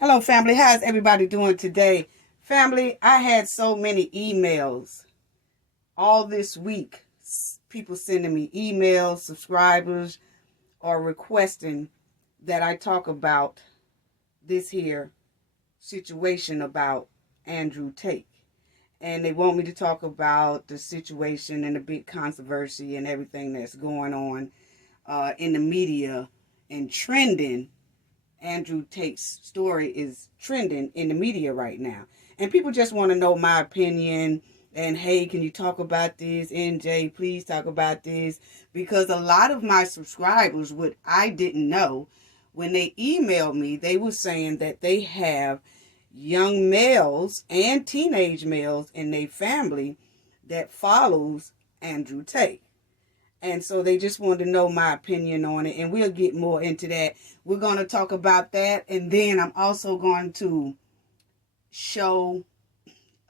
Hello, family. How's everybody doing today? Family, I had so many emails all this week. People sending me emails, subscribers, or requesting that I talk about this here situation about Andrew Tate. And they want me to talk about the situation and the big controversy and everything that's going on in the media and trending. Andrew Tate's story is trending in the media right now. And people just want to know my opinion. And hey, can you talk about this? NJ, please talk about this. Because a lot of my subscribers, what I didn't know, when they emailed me, they were saying that they have young males and teenage males in their family that follows Andrew Tate. And so they just wanted to know my opinion on it. And we'll get more into that. We're going to talk about that. And then I'm also going to show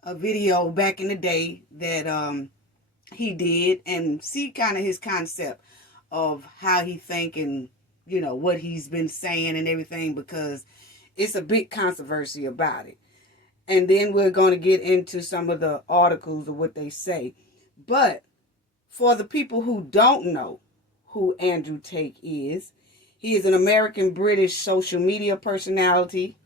a video back in the day that he did and see kind of his concept of how he think and, you know, what he's been saying and everything, because it's a big controversy about it. And then we're going to get into some of the articles of what they say. But for the people who don't know who Andrew Tate is, he is an American-British social media personality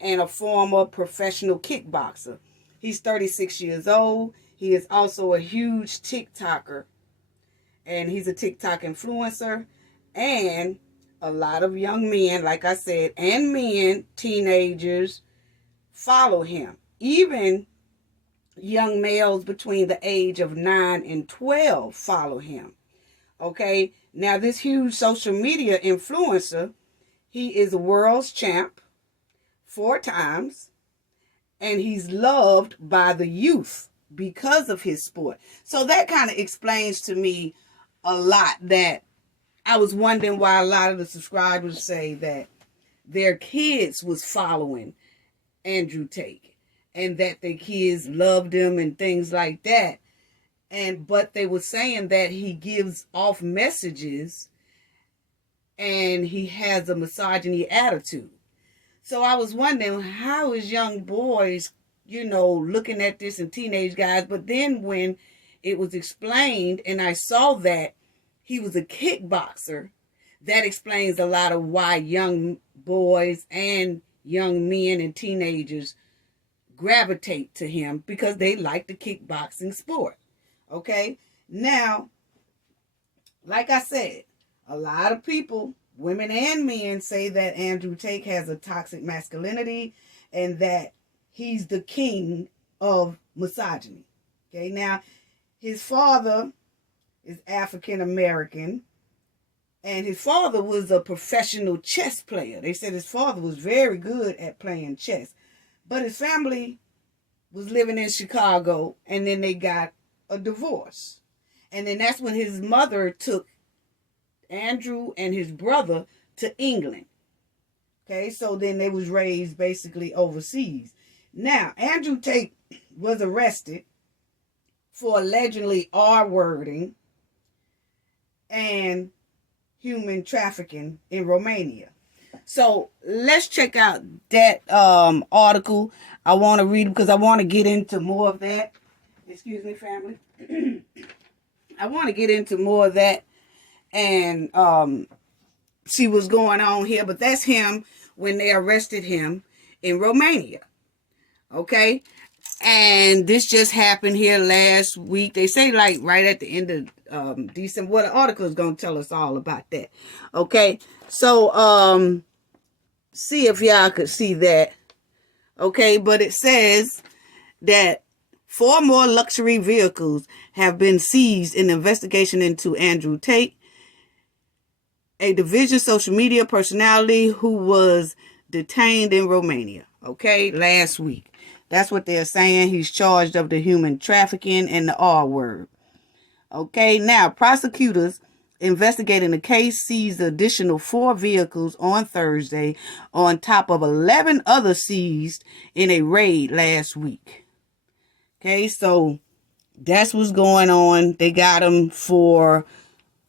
and a former professional kickboxer. He's 36 years old. He is also a huge TikToker, and he's a TikTok influencer. And a lot of young men, like I said, and men, teenagers, follow him. Even young males between the age of 9 and 12 follow him. Okay, now this huge social media influencer, he is a world's champ 4 times, and he's loved by the youth because of his sport. So that kind of explains to me a lot, that I was wondering why a lot of the subscribers say that their kids was following Andrew Tate and that their kids loved him and things like that. But they were saying that he gives off messages and he has a misogyny attitude. So I was wondering, how is young boys, looking at this, and teenage guys? But then when it was explained and I saw that he was a kickboxer, that explains a lot of why young boys and young men and teenagers gravitate to him, because they like the kickboxing sport. Okay, now, like I said, a lot of people, women and men, say that Andrew Tate has a toxic masculinity and that he's the king of misogyny. Okay, now, his father is African American, and his father was a professional chess player. They said his father was very good at playing chess. But his family was living in Chicago, and then they got a divorce. And then that's when his mother took Andrew and his brother to England. Okay, so then they was raised basically overseas. Now, Andrew Tate was arrested for allegedly R-wording and human trafficking in Romania. So let's check out that article. I want to read it because I want to get into more of that. Excuse me, family. I want to get into more of that and see what's going on here. But that's him when they arrested him in Romania. Okay? And this just happened here last week. They say like right at the end of December. Well, the article is going to tell us all about that. Okay? So, see if y'all could see that. Okay, but it says that 4 more luxury vehicles have been seized in the investigation into Andrew Tate, a division social media personality who was detained in Romania. Okay, last week. That's what they're saying. He's charged of the human trafficking and the R word. Okay, now prosecutors investigating the case seized additional 4 vehicles on Thursday on top of 11 others seized in a raid last week. Okay, so that's what's going on. They got him for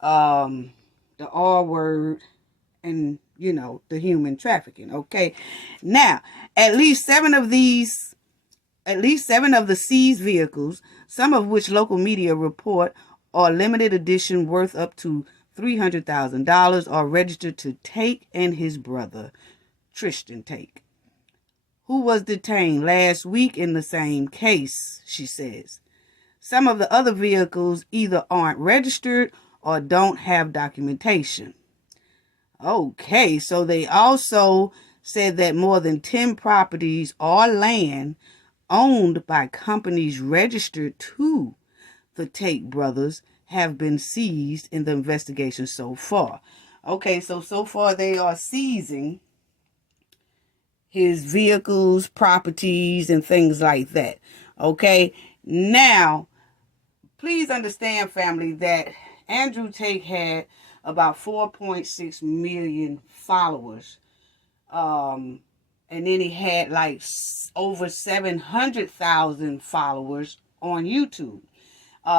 the R word and the human trafficking. Okay. Now, at least seven of the seized vehicles, some of which local media report are limited edition worth up to $300,000, are registered to Tate and his brother, Tristan Tate, who was detained last week in the same case, she says. Some of the other vehicles either aren't registered or don't have documentation. Okay, so they also said that more than 10 properties or land owned by companies registered to the Tate brothers have been seized in the investigation so far. Okay, so far they are seizing his vehicles, properties, and things like that. Okay, now, please understand, family, that Andrew Tate had about 4.6 million followers. And then he had like over 700,000 followers on YouTube.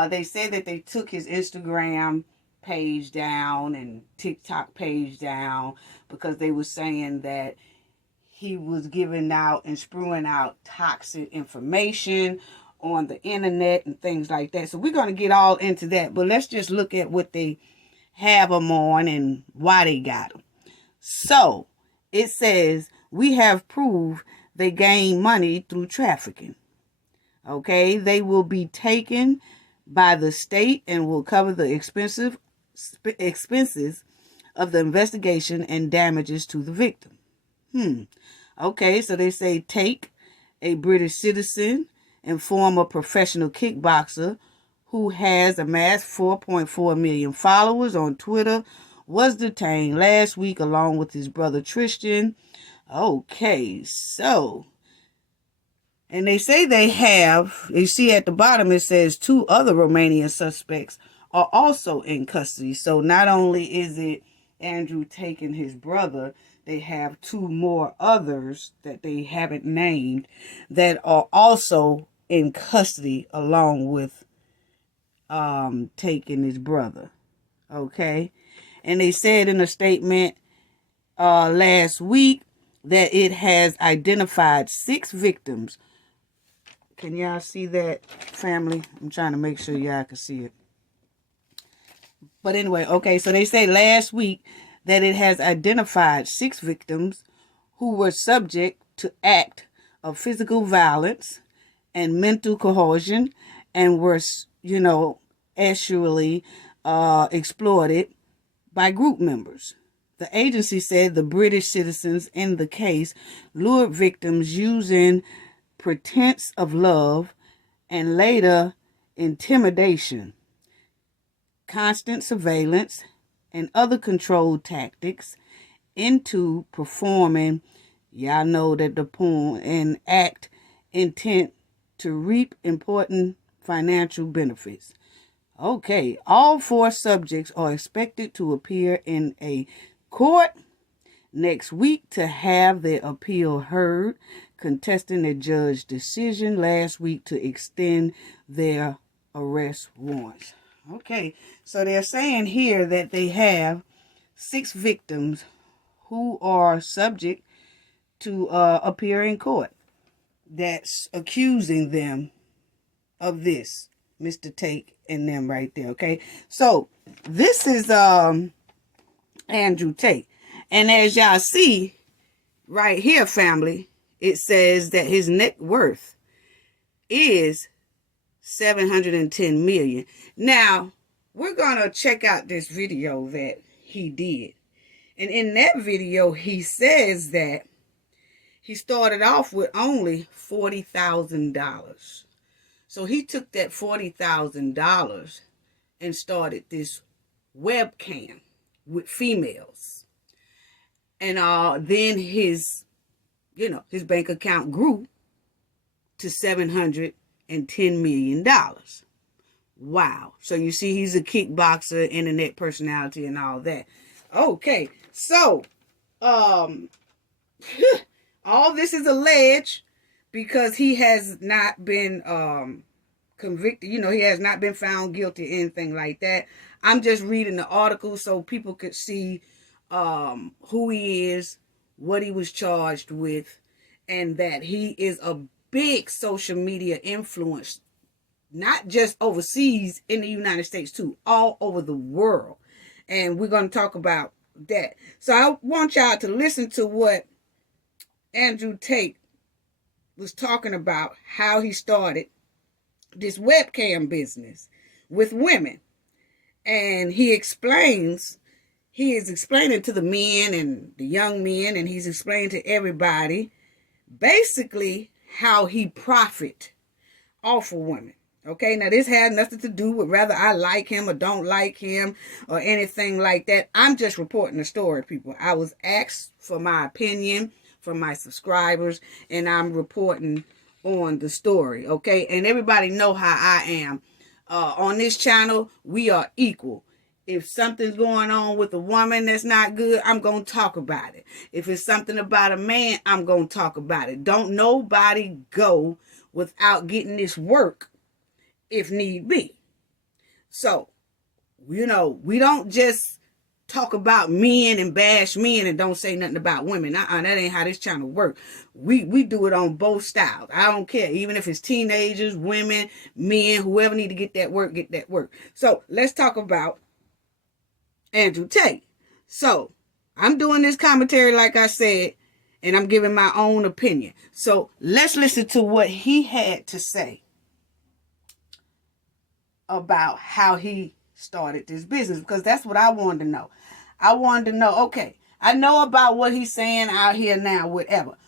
They said that they took his Instagram page down and TikTok page down because they were saying that he was giving out and spewing out toxic information on the internet and things like that. So we're going to get all into that. But let's just look at what they have them on and why they got them. So it says, we have proved they gain money through trafficking. Okay, they will be taken by the state and will cover the expenses of the investigation and damages to the victim. Okay, so they say Tate, a British citizen and former professional kickboxer who has amassed 4.4 million followers on Twitter, was detained last week along with his brother Tristan. Okay, so, and they say they have, you see at the bottom it says 2 other Romanian suspects are also in custody. So not only is it Andrew taking his brother, they have 2 more others that they haven't named that are also in custody along with taking his brother. Okay. And they said in a statement last week that it has identified 6 victims. Can y'all see that, family? I'm trying to make sure y'all can see it. But anyway, okay, so they say last week that it has identified 6 victims who were subject to act of physical violence and mental coercion and were, actually exploited by group members. The agency said the British citizens in the case lured victims using pretense of love and later intimidation, constant surveillance, and other control tactics into performing, y'all know that the poem, an act intent to reap important financial benefits. Okay, all 4 subjects are expected to appear in a court next week to have their appeal heard, contesting a judge's decision last week to extend their arrest warrants. Okay, so they're saying here that they have 6 victims who are subject to appear in court that's accusing them of this, Mr. Tate and them right there, okay? So, this is Andrew Tate. And as y'all see right here, family, it says that his net worth is $710 million. Now, we're going to check out this video that he did. And in that video, he says that he started off with only $40,000. So he took that $40,000 and started this webcam with females. And then his bank account grew to $710 million. Wow. So you see, he's a kickboxer, internet personality, and all that. Okay. So, all this is alleged because he has not been convicted. He has not been found guilty, anything like that. I'm just reading the article so people could see who he is, what he was charged with, and that he is a big social media influence, not just overseas in the United States too, all over the world. And we're going to talk about that. So I want y'all to listen to what Andrew Tate was talking about, how he started this webcam business with women. And he is explaining to the men and the young men, and he's explaining to everybody basically how he profit off of women. Okay, now this has nothing to do with whether I like him or don't like him or anything like that. I'm just reporting the story, people. I was asked for my opinion from my subscribers, and I'm reporting on the story, okay? And everybody know how I am. On this channel, we are equal. If something's going on with a woman that's not good, I'm going to talk about it. If it's something about a man, I'm going to talk about it. Don't nobody go without getting this work if need be. So, we don't just talk about men and bash men and don't say nothing about women. That ain't how this channel works. We do it on both styles. I don't care. Even if it's teenagers, women, men, whoever need to get that work, get that work. So, let's talk about Andrew Tate. So, I'm doing this commentary like I said, and I'm giving my own opinion. So, let's listen to what he had to say about how he started this business, because that's what I wanted to know. I wanted to know, okay, I know about what he's saying out here now, whatever.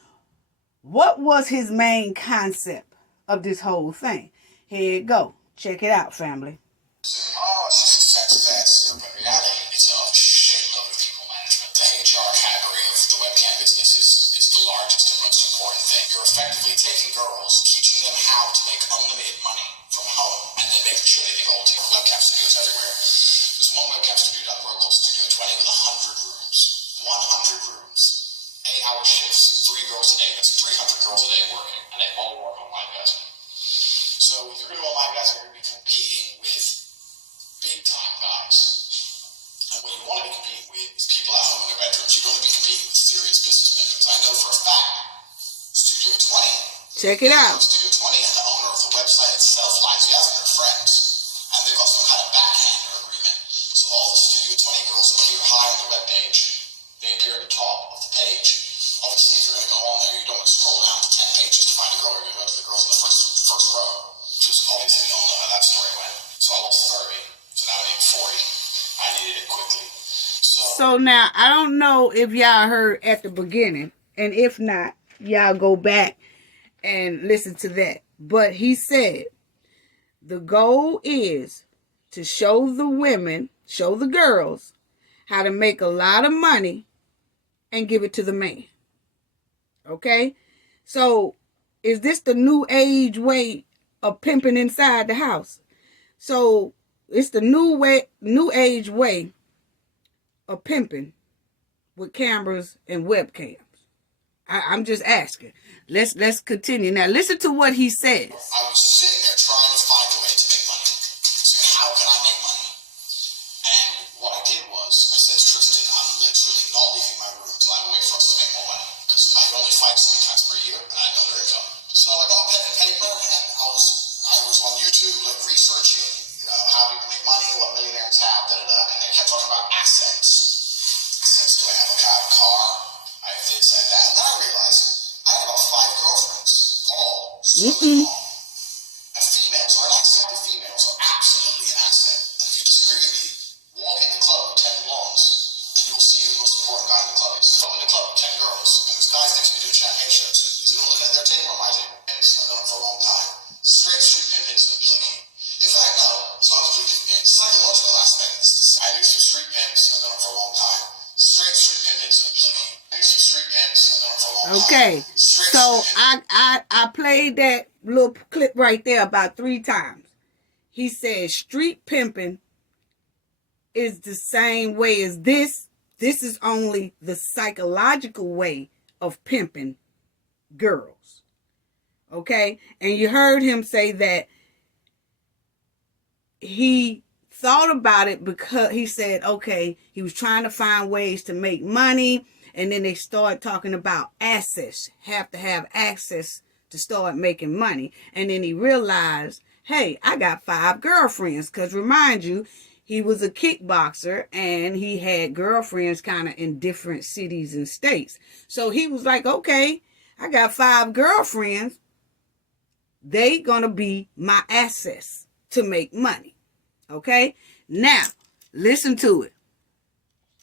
What was his main concept of this whole thing? Here you go. Check it out, family. Oh, it's just a sex fest, but in reality, it's a shitload of people management. The HR category of the webcam business is the largest and most important thing. You're effectively taking girls, teaching them how to make unlimited money from home, and then making sure they get all to webcam studios everywhere. There's one webcam studio down the road called Studio 20 with 100 rooms. 100 rooms. 8-hour shifts, 3 girls a day. That's 300 girls a day working, and they all work on live investment. So if you're going to go on live investment, you're going to be competing with big time guys. And what you want to be competing with is people at home in their bedrooms. You don't want to be competing with serious businessmen, because I know for a fact, Studio 20. Check it out. Studio 20 and the owner of the website itself, Lives Yes, and their friends. And they've got some kind of backhander agreement. So all the Studio 20 girls appear high on the webpage. They appear at the top of the page. Obviously, if you're going to go on there, you don't want to scroll down to 10 pages to find a girl. You're going to go to the girls in the first row. Just obviously, we all know how that story went. So I lost 30. So now I need 40. I needed it quickly. So now, I don't know if y'all heard at the beginning. And if not, y'all go back and listen to that. But he said, the goal is to show the women, show the girls, how to make a lot of money and give it to the man. Okay? So, is this the new age way of pimping inside the house? So, it's the new age way of pimping with cameras and webcams. I'm just asking. Let's continue. Now, listen to what he says. I was sitting there trying to find a way to make money. So how can I make money? And what I did was, I said to Tristan, I'm literally not leaving my room until I wait for us to make more money. Because I can only fight so many times per year, and I know their income. So I got a pen and paper, and I was on YouTube, like researching, how people make money, what millionaires have, and they kept talking about assets. Assets, do I have a car? I have this and that. And then I realized I had about 5 girlfriends, all swimming home. And females are an asset. The females are absolutely an asset. And if you disagree with me, walk in the club with 10 blondes, and you'll see who the most important guy in the club is. I'm in the club with 10 girls, and there's guys next to me doing champagne shows. Is it looking at their table or my table? I've done it for a long time. Straight street pimping is completely. In fact, no, it's not completely. The psychological aspect is the same. I knew some street pimps. I've done it for a long time. Straight street pimping is completely. I knew some street pimps. I've done it for a long time. Okay, so I played that little clip right there about 3 times. He said street pimping is the same way as this. This is only the psychological way of pimping girls. Okay? And you heard him say that he thought about it because he said, okay, he was trying to find ways to make money. And then they started talking about access, have to have access to start making money. And then he realized, hey, I got 5 girlfriends. Because remind you, he was a kickboxer and he had girlfriends kind of in different cities and states. So he was like, okay, I got 5 girlfriends. They gonna be my access to make money. Okay? Now, listen to it.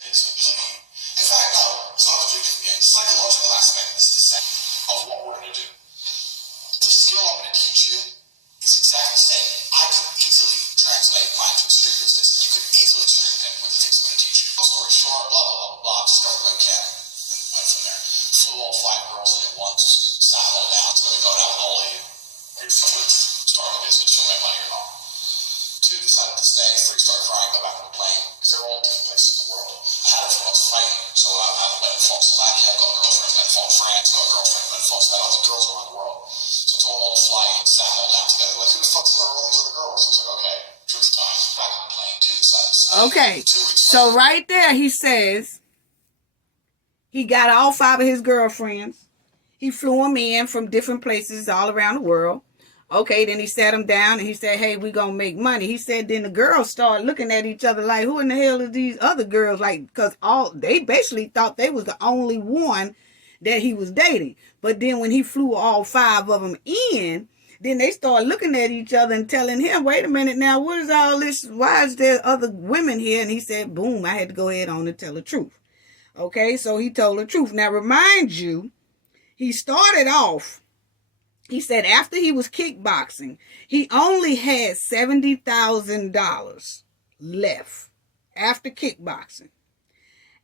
In fact, no, it's not the psychological aspect is the same of what we're going to do. The skill I'm going to teach you is exactly the same. I could easily translate mine to a street business. You could easily street them with the things I'm going to teach you. Long story short, blah, blah, blah, blah, discovered webcam and went from there. Flew all 5 girls in at once, sat them all down, so they got out with all of you. Here's something, start a business, you'll make money or not. 2 decided to stay, 3 started crying, go back on the plane, because they're all different places in the world. I had it for what's fighting, so I went and fought Slovakia, I've got a girlfriend, went and fought France, got a girlfriend, went and fought Slovakia, all these girls around the world. So I told them all to fly in, sat them all down together, like, who the fuck's there are all these other girls? I was like, okay, truth time, back on the plane, 2 decided to stay. Okay, so right there he says he got all 5 of his girlfriends. He flew them in from different places all around the world. Okay, then he sat them down and he said, hey, we gonna make money. He said then the girls started looking at each other like, who in the hell are these other girls? Like, because they basically thought they was the only one that he was dating. But then when he flew all 5 of them in, then they started looking at each other and telling him, wait a minute now, what is all this? Why is there other women here? And he said, boom, I had to go ahead on and tell the truth. Okay, so he told the truth. Now, remind you, he started off, he said after he was kickboxing, he only had $70,000 left after kickboxing.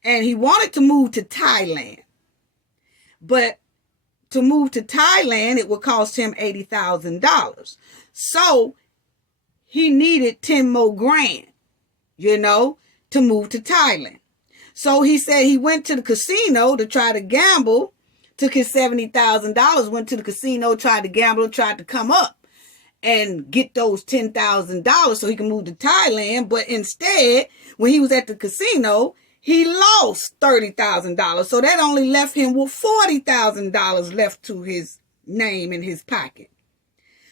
And he wanted to move to Thailand. But to move to Thailand, it would cost him $80,000. So he needed 10 more grand, to move to Thailand. So he said he went to the casino to try to gamble, took his $70,000, went to the casino, tried to gamble, tried to come up and get those $10,000 so he can move to Thailand. But instead, when he was at the casino, he lost $30,000. So that only left him with $40,000 left to his name in his pocket.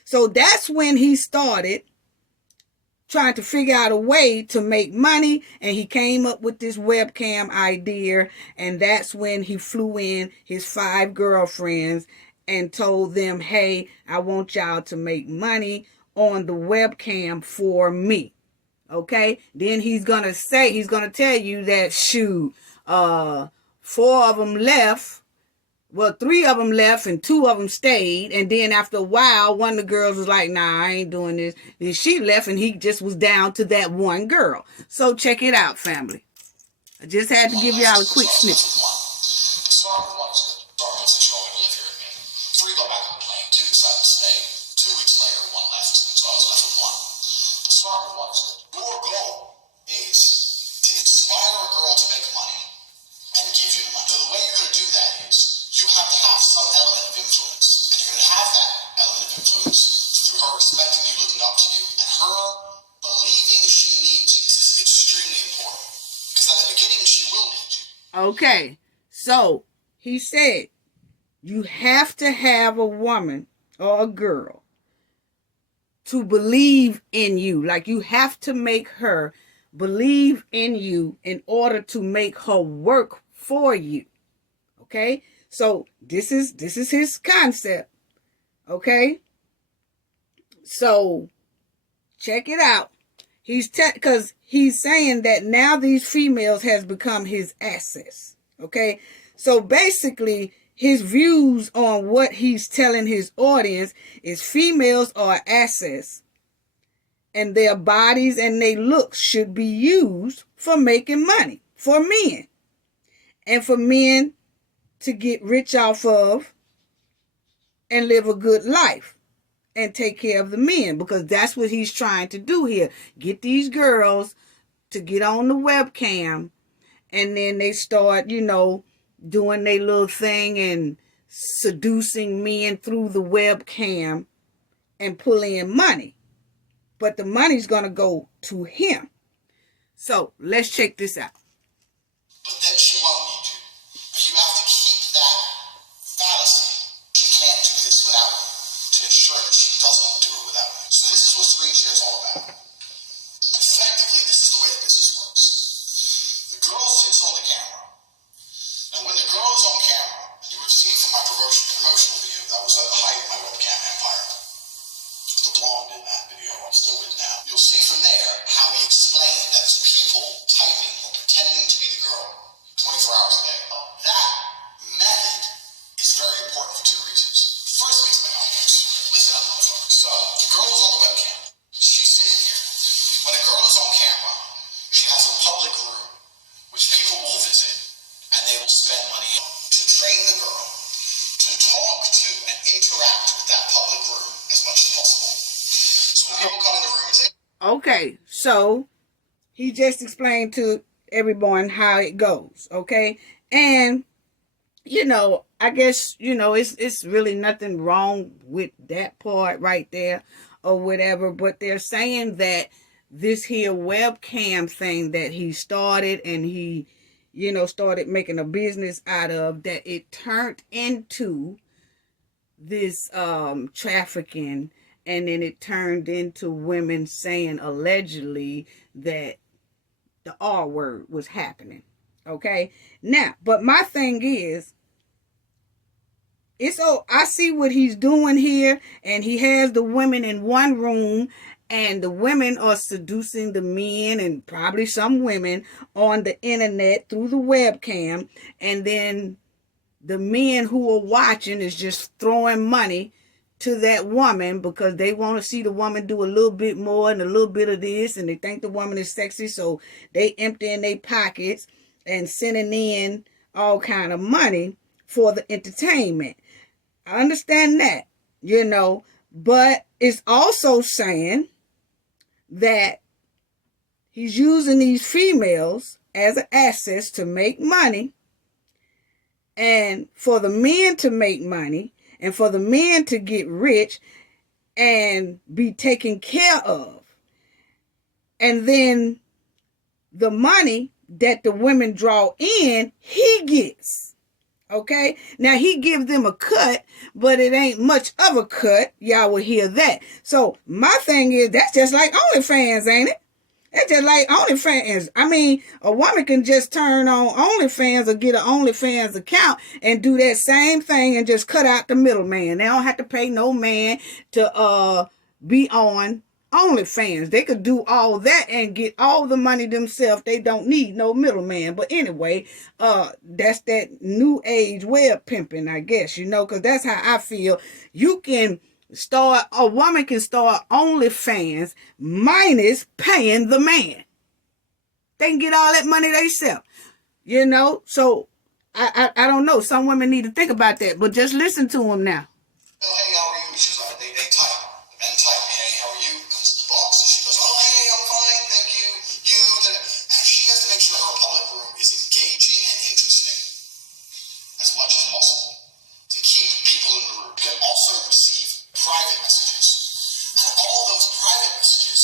So that's when he started trying to figure out a way to make money, and he came up with this webcam idea, and that's when he flew in his 5 girlfriends and told them, hey, I want y'all to make money on the webcam for me. Okay, then he's gonna tell you that 4 of them left. Well, 3 of them left and 2 of them stayed. And then after a while, one of the girls was like, nah, I ain't doing this. Then she left and he just was down to that one girl. So check it out, family. I just had to give y'all a quick snippet. Start with one is good. Start with since you already live here with me. 3 go back on the plane. 2 decide to stay. 2 weeks later, 1 left. So I was left with 1. To start with one is good. Your goal is to inspire a girl to make money and give you money. So the way you're going to do that is you have to have some element of influence. And you're going to have that element of influence through her respecting you, looking up to you, and her believing she needs you. This is extremely important. Because at the beginning, she will need you. Okay, so he said you have to have a woman or a girl to believe in you. Like, you have to make her believe in you in order to make her work for you. Okay? So this is his concept. Okay? So check it out. Because he's saying that now these females has become his assets. Okay? So basically, his views on what he's telling his audience is females are assets, and their bodies and their looks should be used for making money for men, and for men to get rich off of and live a good life and take care of the men, because that's what he's trying to do here. Get these girls to get on the webcam, and then they start, doing their little thing and seducing men through the webcam and pulling in money. but the money's going to go to him. So let's check this out. But then she won't need to. But you have to keep that fallacy. She can't do this without you to ensure that she doesn't do it without you. So this is what screen share is all about. Effectively, this is the way the business works. The girl sits on the camera. Now, when the girl is on camera, and you would have seen from my promotional video, that was at the height of my webcam empire. The blonde in that video, I'm still with now. You'll see from there how he explained that it's people typing or pretending to be the girl 24 hours a day. That method is very important for two reasons. First, it makes my mind works. Listen up, motherfuckers. So, the girl is on the webcam. She's sitting here. When a girl is on camera, she has a public room, which people will visit, and they will spend money on to train the girl to talk to and interact with that public room as much as possible. So when people come in the room and say, okay, so he just explained to everyone how it goes, okay? And, I guess, it's really nothing wrong with that part right there or whatever, but they're saying that this here webcam thing that he started and he, started making a business out of, that it turned into this trafficking, and then it turned into women saying allegedly that the R word was happening. Okay? Now, but my thing is, I see what he's doing here, and he has the women in one room, and the women are seducing the men and probably some women on the internet through the webcam, and then the men who are watching is just throwing money to that woman because they want to see the woman do a little bit more and a little bit of this, and they think the woman is sexy, so they empty in their pockets and sending in all kind of money for the entertainment. I understand that, but it's also saying that he's using these females as an asset to make money, and for the men to make money, and for the men to get rich and be taken care of. And then the money that the women draw in, he gets. Okay? Now, he gives them a cut, but it ain't much of a cut. Y'all will hear that. So, my thing is, that's just like OnlyFans, ain't it? It's just like OnlyFans. I mean, a woman can just turn on OnlyFans or get an OnlyFans account and do that same thing and just cut out the middleman. They don't have to pay no man to be on OnlyFans. They could do all that and get all the money themselves. They don't need no middleman. But anyway, that's that new age web pimping, I guess, because that's how I feel. A woman can start OnlyFans minus paying the man. They can get all that money themselves, So I don't know. Some women need to think about that, but just listen to them now. oh, hey, how are you? She's like, they type. The men type, hey, how are you? Comes to the box. She goes, oh, hey, I'm fine, thank you. And she has to make sure her public room is engaging and interesting as much as possible to keep people in the room. You can also receive private messages. And all those private messages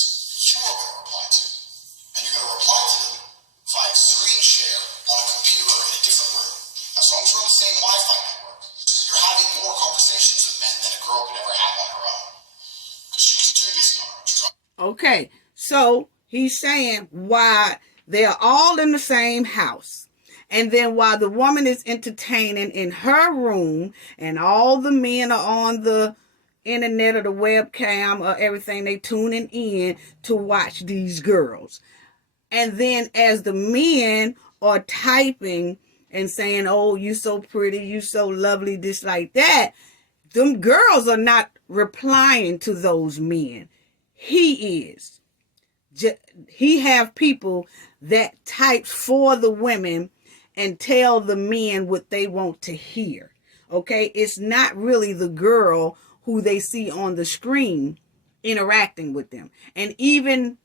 you're going to reply to. And you're going to reply to them via screen share on a computer in a different room. As long as you're on the same Wi-Fi network, you're having more conversations with men than a girl could ever have on her own. Because she's too busy on her own. Okay, so he's saying why they're all in the same house. And then while the woman is entertaining in her room and all the men are on the internet or the webcam or everything, they tuning in to watch these girls. And then as the men are typing and saying, oh, you so pretty, you so lovely, this like that, them girls are not replying to those men. He is. He have people that types for the women and tell the men what they want to hear. Okay? It's not really the girl who they see on the screen interacting with them. And even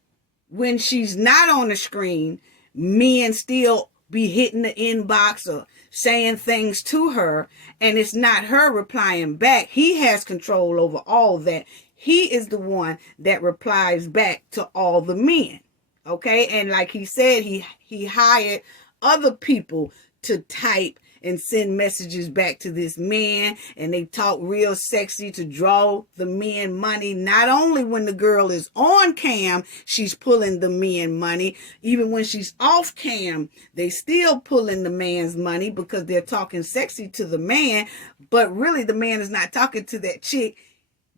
when she's not on the screen, men still be hitting the inbox or saying things to her, and it's not her replying back. He has control over all that. he is the one that replies back to all the men. Okay, and like he said, he hired other people to type and send messages back to this man, and they talk real sexy to draw the men money. Not only when the girl is on cam, she's pulling the men money. Even when she's off cam, they still pulling the man's money because they're talking sexy to the man. But really, the man is not talking to that chick.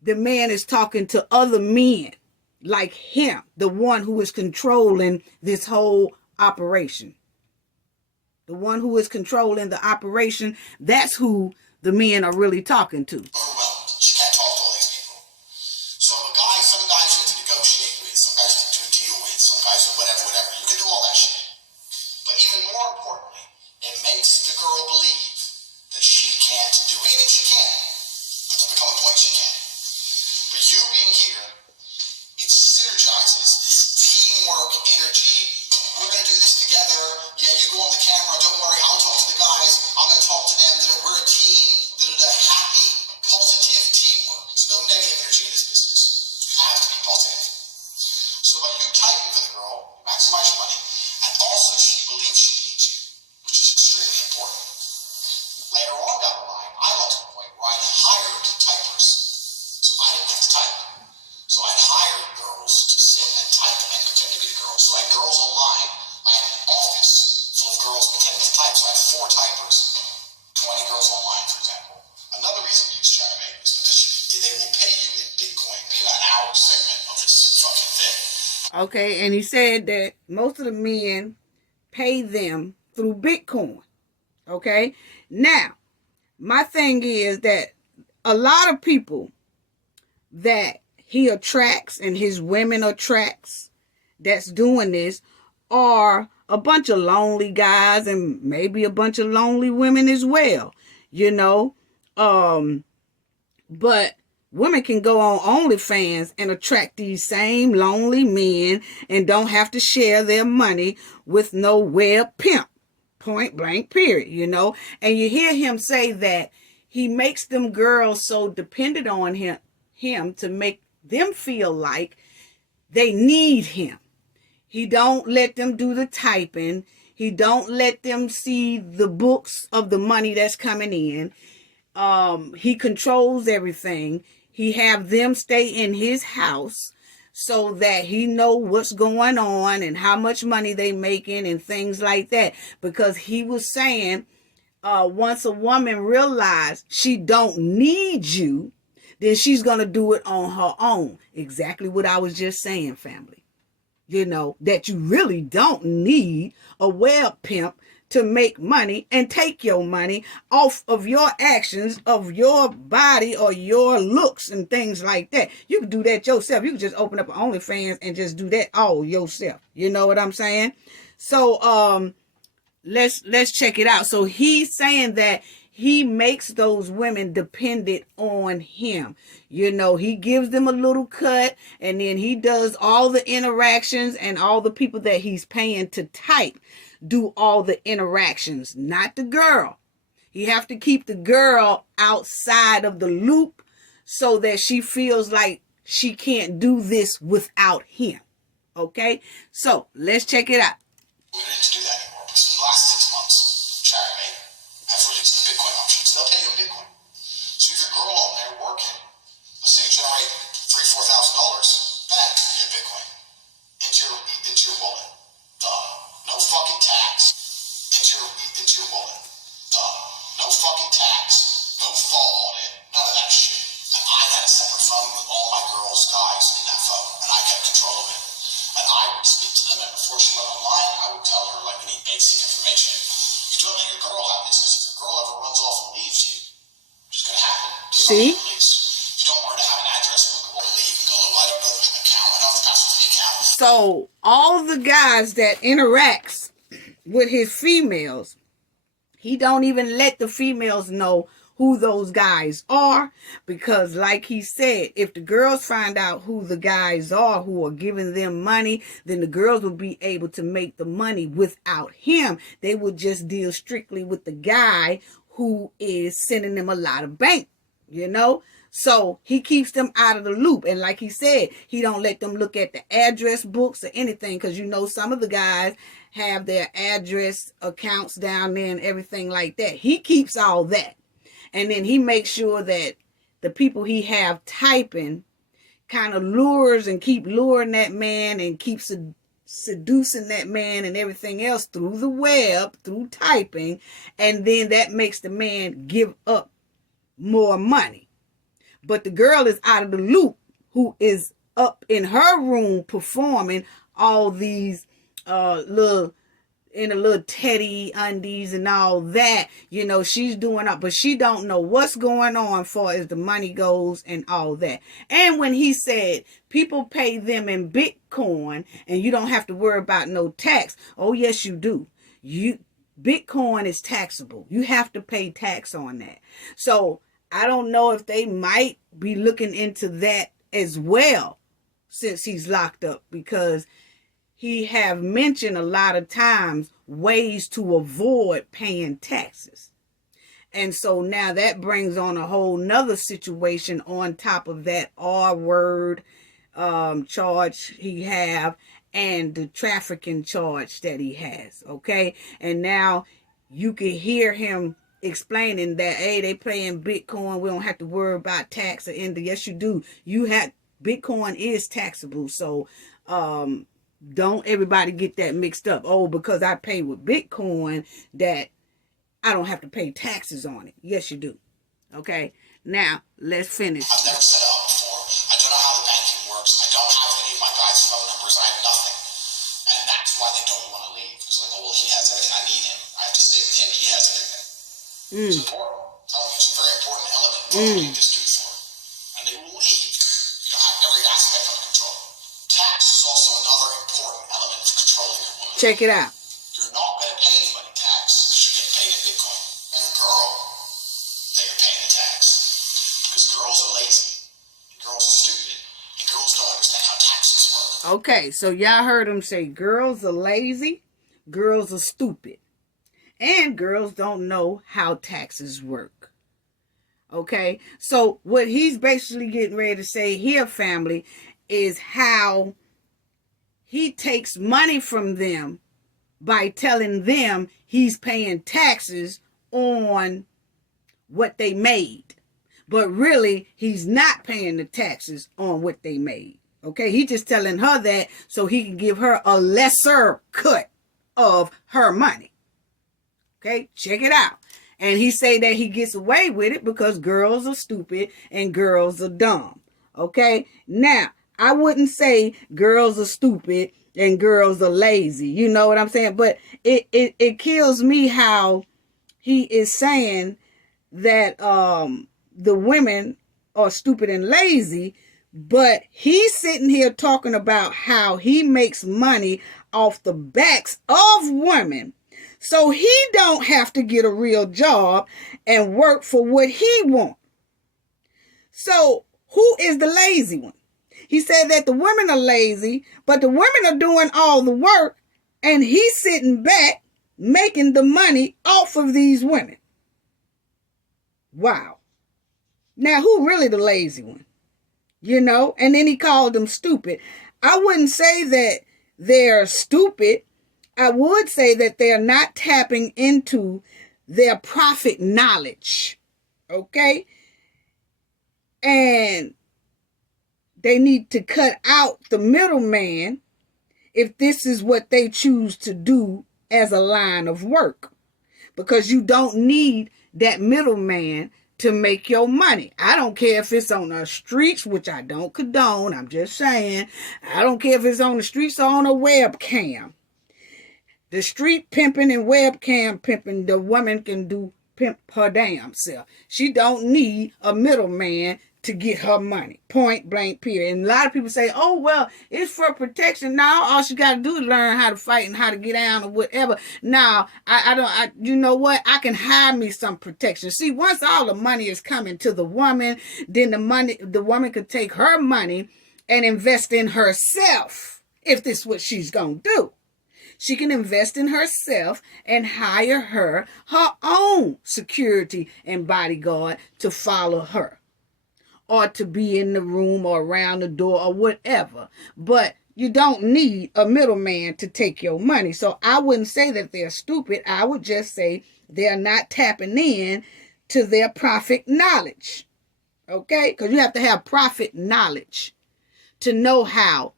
The man is talking to other men like him, the one who is controlling this whole operation. The one who is controlling the operation, that's who the men are really talking to. Overwhelmed. She can't talk to all these people. So some guys you have to negotiate with, some guys you have to do a deal with, some guys do whatever. You can do all that shit. But even more importantly, it makes the girl believe that she can't do it. Even she can. But there'll become a point she can. But you being here, it synergizes this teamwork energy. We're going to do this together. Yeah, you go on the camera. Don't worry, I'll talk to the guys. I'm going to talk to them. We're a team. Happy, positive teamwork. There's no negative energy in this business. You have to be positive. So by you typing for the girl, you maximize your money, and also she believes she needs you, which is extremely important. Later on down the line, I got to a point where I'd hired typers. So I didn't have to type. So I'd hired girls to sit and type and pretend to be the girls. So I had girls online. I had an office full of girls pretending to type. So I had 4 typers, 20 girls online, for example. Another reason you use Chatimate is because they will pay you in Bitcoin, be an hour segment of this fucking thing. Okay, and he said that most of the men pay them through Bitcoin. Okay, now, my thing is that a lot of people that he attracts and his women attracts that's doing this are a bunch of lonely guys and maybe a bunch of lonely women as well, you know. But women can go on OnlyFans and attract these same lonely men and don't have to share their money with no web pimp. Point blank, period, you know. And you hear him say that he makes them girls so dependent on him to make them feel like they need him. He don't let them do the typing. He don't let them see the books of the money that's coming in. He controls everything. He have them stay in his house so that he know what's going on and how much money they making and things like that. Because he was saying, once a woman realizes she don't need you, then she's going to do it on her own. Exactly what I was just saying, family. You know, that you really don't need a web pimp to make money and take your money off of your actions, of your body or your looks and things like that. You can do that yourself. You can just open up an OnlyFans and just do that all yourself. You know what I'm saying? So let's check it out. So he's saying that he makes those women dependent on him. You know, he gives them a little cut and then he does all the interactions, and all the people that he's paying to type do all the interactions, not the girl. He have to keep the girl outside of the loop so that she feels like she can't do this without him. Okay? So let's check it out. We didn't do that anymore because in the last 6 months, Chatimate have released the Bitcoin option. So they'll pay you in Bitcoin. So if your girl on there working, let's say you generate $3,000-$4,000, bam, you get Bitcoin into your wallet. Done. No fucking tax. Into your wallet. Done. No fucking tax. No fall on it. None of that shit. And I had a separate phone with all my girls' guys in that phone, and I kept control of it. And I would speak to them, and before she went online, I would tell her like any basic information. You don't let your girl have this, because if your girl ever runs off and leaves you, it's going to happen. See? You don't want her to have an address book or leave and go, well, I don't know the account. I know the password to the account. So all the guys that interacts with his females, he don't even let the females know who those guys are, because like he said, if the girls find out who the guys are who are giving them money, then the girls will be able to make the money without him. They would just deal strictly with the guy who is sending them a lot of bank you know? So he keeps them out of the loop. And like he said, he don't let them look at the address books or anything, because you know some of the guys have their address accounts down there and everything like that. He keeps all that. And then he makes sure that the people he have typing kind of lures and keep luring that man and keeps seducing that man and everything else through the web, through typing. And then that makes the man give up more money. But the girl is out of the loop, who is up in her room performing all these little teddy undies and all that. You know, she's doing up, but she don't know what's going on far as the money goes and all that. And when he said people pay them in Bitcoin and you don't have to worry about no tax. Oh, yes, you do. Bitcoin is taxable. You have to pay tax on that. So I don't know if they might be looking into that as well since he's locked up, because he have mentioned a lot of times ways to avoid paying taxes. And so now that brings on a whole nother situation on top of that R word charge he have and the trafficking charge that he has. Okay. And now you can hear him explaining that, hey, they playing Bitcoin. We don't have to worry about tax or anything. Yes, you do. Bitcoin is taxable. So, don't everybody get that mixed up. Oh, because I pay with Bitcoin that I don't have to pay taxes on it. Yes, you do. Okay. Now let's finish. I've never set it up before. I don't know how the banking works. I don't have any of my guys' phone numbers. I have nothing. And that's why they don't want to leave. It's like, oh, well, he has everything. I need him. I have to stay with him. He has everything. It's important. I'm telling you, it's a very important element to need this dude for. And they will leave. You don't have every aspect under control. Tax is also another important element for controlling your woman. Check it out. You're not going to pay anybody tax because you're getting paid in Bitcoin. And the girl that you're paying the tax. Because girls are lazy. And girls are stupid. And girls don't understand how taxes work. Okay, so y'all heard him say girls are lazy, girls are stupid. And girls don't know how taxes work. Okay, so what he's basically getting ready to say here, family, is how he takes money from them by telling them he's paying taxes on what they made. But really, he's not paying the taxes on what they made. Okay, he's just telling her that so he can give her a lesser cut of her money. Okay, check it out. And he say that he gets away with it because girls are stupid and girls are dumb. Okay, now I wouldn't say girls are stupid and girls are lazy. You know what I'm saying? But it kills me how he is saying that the women are stupid and lazy, but he's sitting here talking about how he makes money off the backs of women. So he don't have to get a real job and work for what he wants. So who is the lazy one? He said that the women are lazy, but the women are doing all the work and he's sitting back making the money off of these women. Wow. Now who really the lazy one? You know, and then he called them stupid. I wouldn't say that they're stupid. I would say that they're not tapping into their profit knowledge. Okay? And they need to cut out the middleman if this is what they choose to do as a line of work. Because you don't need that middleman to make your money. I don't care if it's on the streets, which I don't condone. I'm just saying. I don't care if it's on the streets or on a webcam. The street pimping and webcam pimping, the woman can do pimp her damn self. She don't need a middleman to get her money. Point blank period. And a lot of people say, oh, well, it's for protection. Now, all she got to do is learn how to fight and how to get down or whatever. Now, you know what? I can hire me some protection. See, once all the money is coming to the woman, then the woman could take her money and invest in herself if this is what she's going to do. She can invest in herself and hire her own security and bodyguard to follow her. or to be in the room or around the door or whatever. But you don't need a middleman to take your money. So I wouldn't say that they're stupid. I would just say they're not tapping in to their profit knowledge. Okay? Because you have to have profit knowledge to know how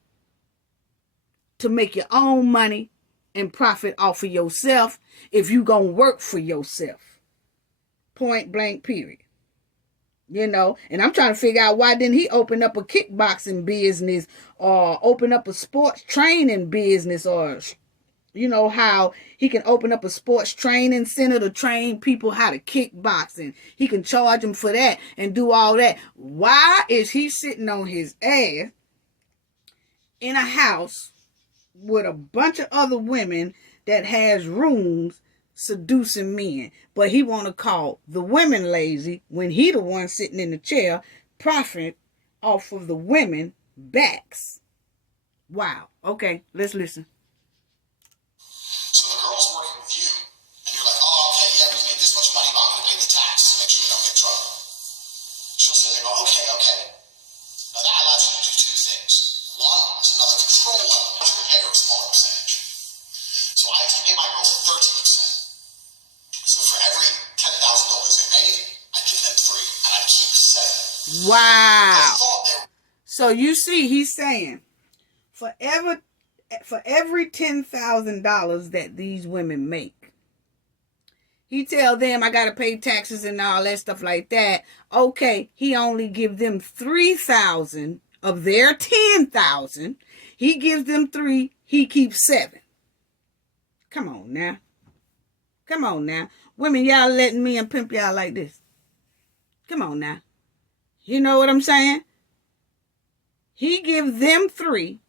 to make your own money and profit off of yourself if you gonna work for yourself. Point blank, period. You know, and I'm trying to figure out why didn't he open up a kickboxing business or open up a sports training business, or, you know, how he can open up a sports training center to train people how to kickbox, and he can charge them for that and do all that. Why is he sitting on his ass in a house with a bunch of other women that has rooms seducing men, but he want to call the women lazy when he the one sitting in the chair profit off of the women backs? Wow. Okay, let's listen. So the girl's working with you, and you're like, oh, okay, yeah, we made this much money, but I'm going to pay the tax to make sure you don't get in trouble. She'll sit there and go, okay. Now that allows you to do two things. One, it's another control element. You can pay her a smaller percentage. So I have to pay my girls 13%. So for every $10,000 they made, I give them 3, and I keep 7. Wow. So you see, he's saying for every $10,000 that these women make, he tell them I gotta pay taxes and all that stuff like that. Okay, he only give them 3,000 of their 10,000. He gives them 3. He keeps 7. Come on now. Come on now. Women, y'all letting men pimp y'all like this. Come on now. You know what I'm saying? He gives them 3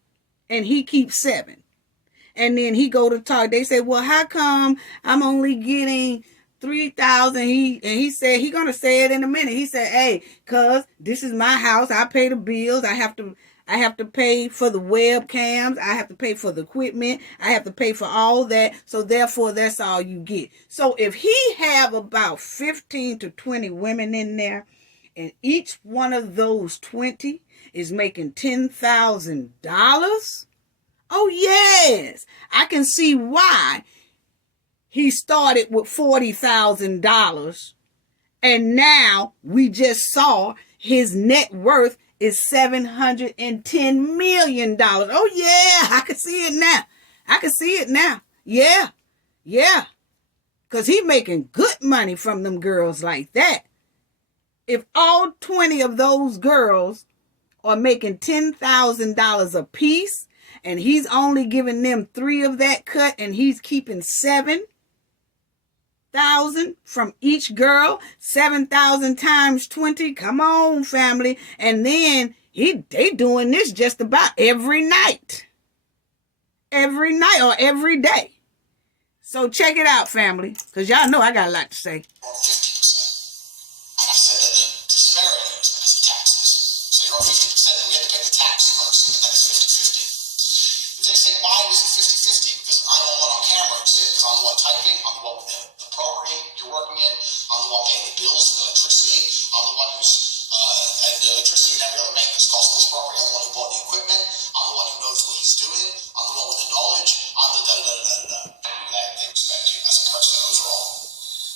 and he keeps 7. And then he go to talk. They say, well, how come I'm only getting 3,000? He said, he gonna say it in a minute. He said, hey, cuz this is my house. I pay the bills. I have to pay for the webcams. I have to pay for the equipment. I have to pay for all that. So therefore, that's all you get. So if he have about 15 to 20 women in there, and each one of those 20 is making $10,000, oh yes, I can see why he started with $40,000, and now we just saw his net worth is $710 million. Oh yeah, I can see it now. I can see it now. Yeah. Because he making good money from them girls like that. If all 20 of those girls are making $10,000 a piece, and he's only giving them 3 of that cut, and he's keeping 7,000 from each girl, 7,000 times 20. Come on, family. And then they doing this just about every night or every day. So check it out, family, because y'all know I got a lot to say. 50%. And I said that the disparity is because of taxes. So you're on 50%, and we have to pay the tax first, and then it's 50-50. If they say, why was it 50-50? Because I'm the one on camera. Because I'm the one typing, I'm the one with the property you're working in, I'm the one paying the bills, the electricity, I'm the one who's, and the electricity and every other maintenance cost of this property, I'm the one who bought the equipment, I'm the one who knows what he's doing, I'm the one with the knowledge, I'm the da-da-da-da-da-da. That they expect you as a person overall.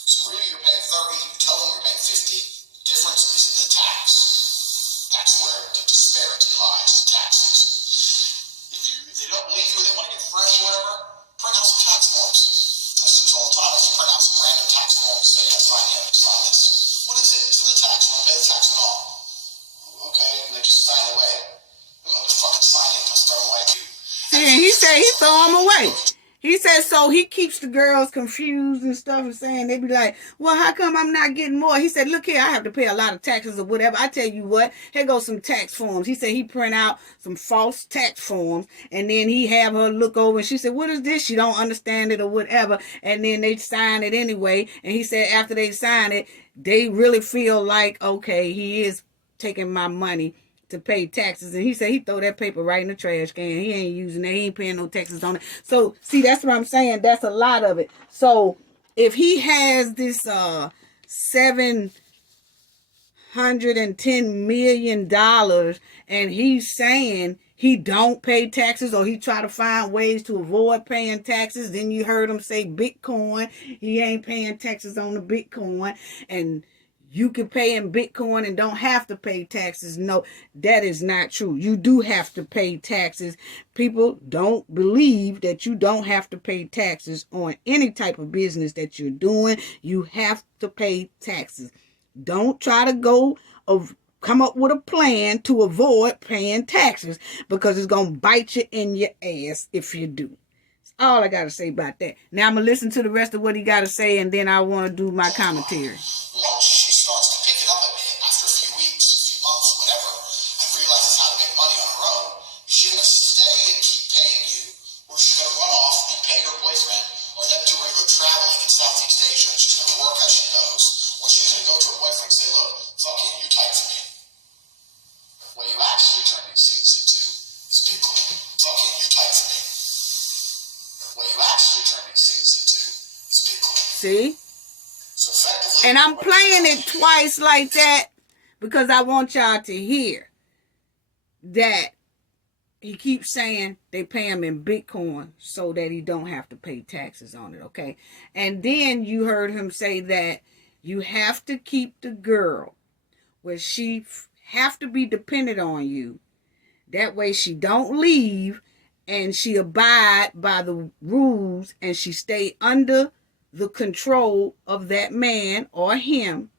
So really you're paying 30, you tell them you're paying 50, the difference is in the tax. That's where the disparity lies, taxes. If they don't believe you, they want to get fresh or whatever, print out some tax forms. I see this all the time. I just print out some random tax forms and say, yeah, sign here, sign this. What is it? It's for the tax. You want to pay the tax and all. Okay, and they just sign away. I'm not just fucking sign it, just throw them away. Yeah, he said he throw them away. He said so he keeps the girls confused and stuff, and saying they be like, well, how come I'm not getting more? He said, look here, I have to pay a lot of taxes or whatever. I tell you what, here goes some tax forms. He said he print out some false tax forms, and then he have her look over, and she said, what is this? She don't understand it or whatever. And then they sign it anyway. And he said after they sign it, they really feel like, okay, he is taking my money to pay taxes. And he said he throw that paper right in the trash can. He ain't using it. He ain't paying no taxes on it. So, see, that's what I'm saying. That's a lot of it. So, if he has this $110 million, and he's saying he don't pay taxes, or he try to find ways to avoid paying taxes. Then you heard him say Bitcoin. He ain't paying taxes on the Bitcoin, and you can pay in Bitcoin and don't have to pay taxes. No, that is not true. You do have to pay taxes. People don't believe that you don't have to pay taxes on any type of business that you're doing. You have to pay taxes. Don't try to come up with a plan to avoid paying taxes, because it's going to bite you in your ass if you do. That's all I got to say about that. Now I'm going to listen to the rest of what he got to say, and then I want to do my commentary. Once she starts to pick it up a bit after a few weeks, a few months, whatever, and realizes how to make money on her own, is she going to stay and keep paying you, or is she going to run off and pay her boyfriend, or them two are going to go traveling in Southeast Asia and she's going to work as she knows, or she's going to go to her boyfriend and say, look, fuck it, you type for me. What you actually turn these things into is Bitcoin. Fuck it, you type for me. What you actually turn these things into is Bitcoin. See? So effectively, and I'm playing it twice like that because I want y'all to hear that he keeps saying they pay him in Bitcoin so that he don't have to pay taxes on it, okay? And then you heard him say that you have to keep the girl where she have to be dependent on you. That way she don't leave, and she abide by the rules, and she stay under the control of that man or him,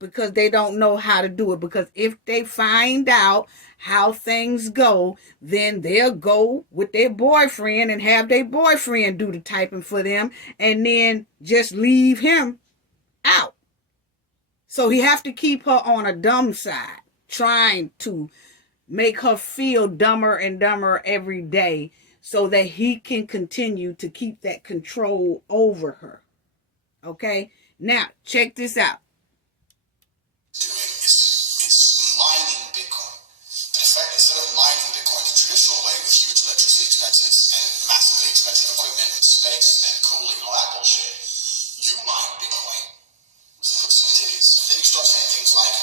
because they don't know how to do it. Because if they find out how things go, then they'll go with their boyfriend and have their boyfriend do the typing for them, and then just leave him out. So he have to keep her on a dumb side, trying to make her feel dumber and dumber every day so that he can continue to keep that control over her. Okay? Now, check this out. It's mining Bitcoin. But in fact, instead of mining Bitcoin the traditional way with huge electricity expenses and massively expensive equipment and space and cooling and all that bullshit, you mine Bitcoin with some titties. Then you start saying things like,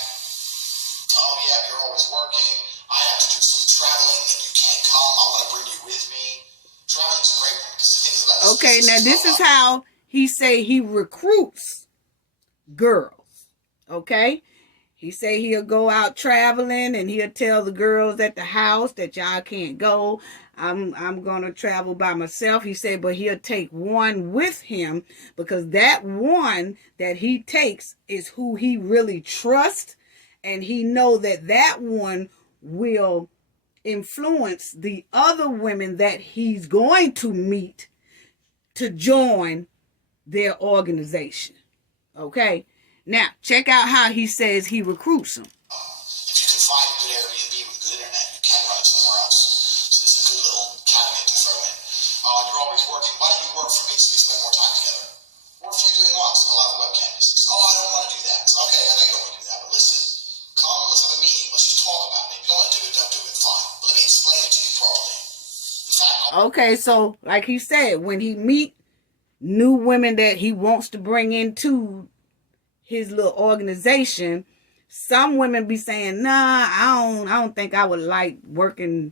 oh yeah, you're always working. I have to do some traveling and you can't come. I want to bring you with me. Traveling's a great one because the things about this. Okay, now this is how he say he recruits girls. Okay? He say he'll go out traveling and he'll tell the girls at the house that y'all can't go. I'm going to travel by myself. He said, but he'll take one with him, because that one that he takes is who he really trusts. And he know that that one will influence the other women that he's going to meet to join their organization. Okay? Now, check out how he says he recruits them. If you can find a good Airbnb with good internet, you can run it somewhere else. So it's a good little cabinet to throw in. You're always working. Why don't you work for me so we spend more time together? What if you doing what? So you'll have a webcam. Oh, I don't want to do that. So, okay, I know you don't want to do that, but listen. Come, let's have a meeting. Let's just talk about it. If you don't want to do it, don't do it. Fine. But let me explain it to you properly. In fact, okay, so like he said, when he meet new women that he wants to bring into his little organization, some women be saying, nah, I don't think I would like working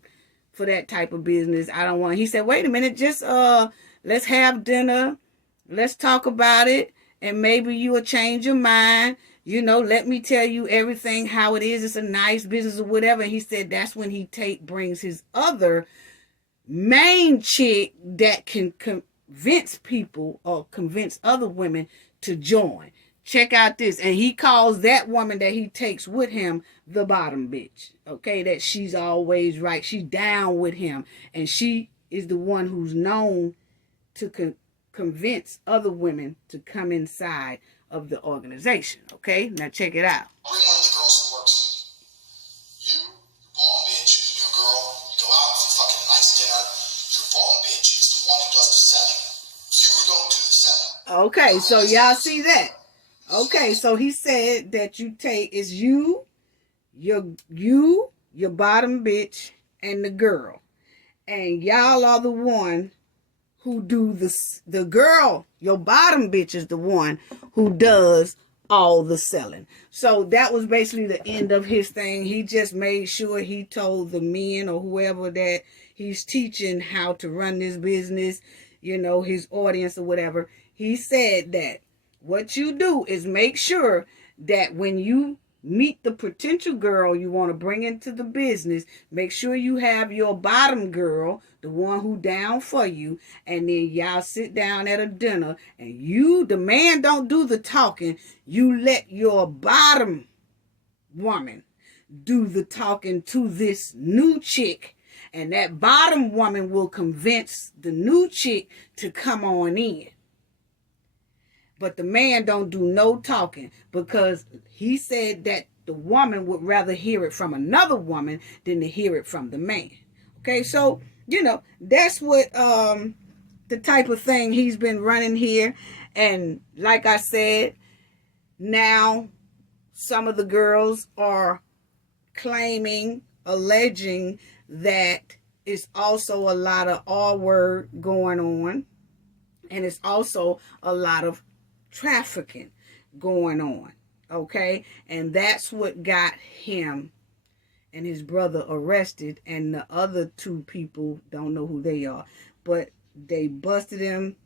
for that type of business. I don't want. He said, wait a minute, just let's have dinner, let's talk about it, and maybe you will change your mind. You know, let me tell you everything how it is. It's a nice business or whatever. And he said that's when he brings his other main chick that can convince people or convince other women to join. Check out this. And he calls that woman that he takes with him the bottom bitch. Okay, that she's always right. She's down with him. And she is the one who's known to convince other women to come inside of the organization. Okay, now check it out. bring one of the girls who works for you. You, your ball bitch, is a new girl. You go out for fucking nice dinner. Your ball bitch is the one who does the selling. You don't do the selling. Okay, so y'all see that? Okay, so he said that you take is you, your bottom bitch, and the girl, and y'all are the one who do the girl. Your bottom bitch is the one who does all the selling. So that was basically the end of his thing. He just made sure he told the men or whoever that he's teaching how to run this business, his audience or whatever. He said that what you do is make sure that when you meet the potential girl you want to bring into the business, make sure you have your bottom girl, the one who down for you, and then y'all sit down at a dinner, and the man, don't do the talking. You let your bottom woman do the talking to this new chick, and that bottom woman will convince the new chick to come on in. But the man don't do no talking, because he said that the woman would rather hear it from another woman than to hear it from the man. Okay, so, that's what the type of thing he's been running here. And like I said, now some of the girls are alleging that it's also a lot of R-word going on. And it's also a lot of trafficking going on, okay? And that's what got him and his brother arrested, and the other two people, don't know who they are, but they busted him.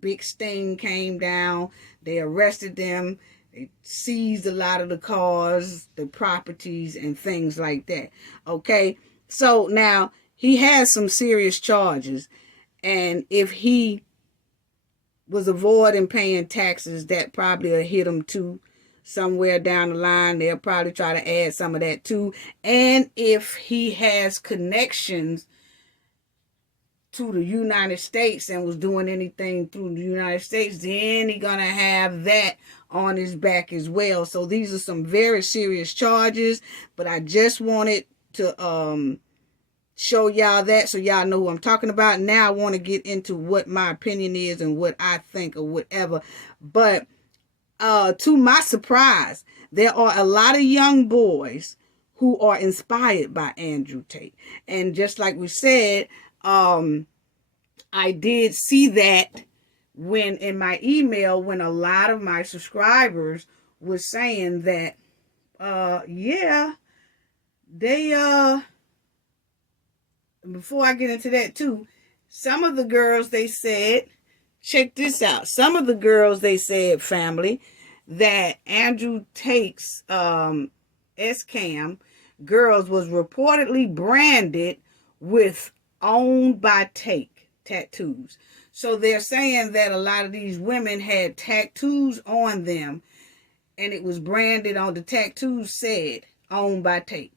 Big sting came down. They arrested them. They seized a lot of the cars, the properties, and things like that, okay? So now he has some serious charges, and if he was avoiding paying taxes, that probably will hit him too. Somewhere down the line, they'll probably try to add some of that too. And if he has connections to the United States and was doing anything through the United States, then he's gonna have that on his back as well. So these are some very serious charges, but I just wanted to show y'all that so y'all know who I'm talking about. Now I want to get into what my opinion is and what I think or whatever. But to my surprise, there are a lot of young boys who are inspired by Andrew Tate. And just like we said, I did see that when in my email, when a lot of my subscribers were saying that, before I get into that too, some of the girls, they said, check this out. Some of the girls, they said, family, that Andrew Tate's S-Cam girls was reportedly branded with "Owned by Tate" tattoos. So they're saying that a lot of these women had tattoos on them, and it was branded on the tattoos said "Owned by Tate."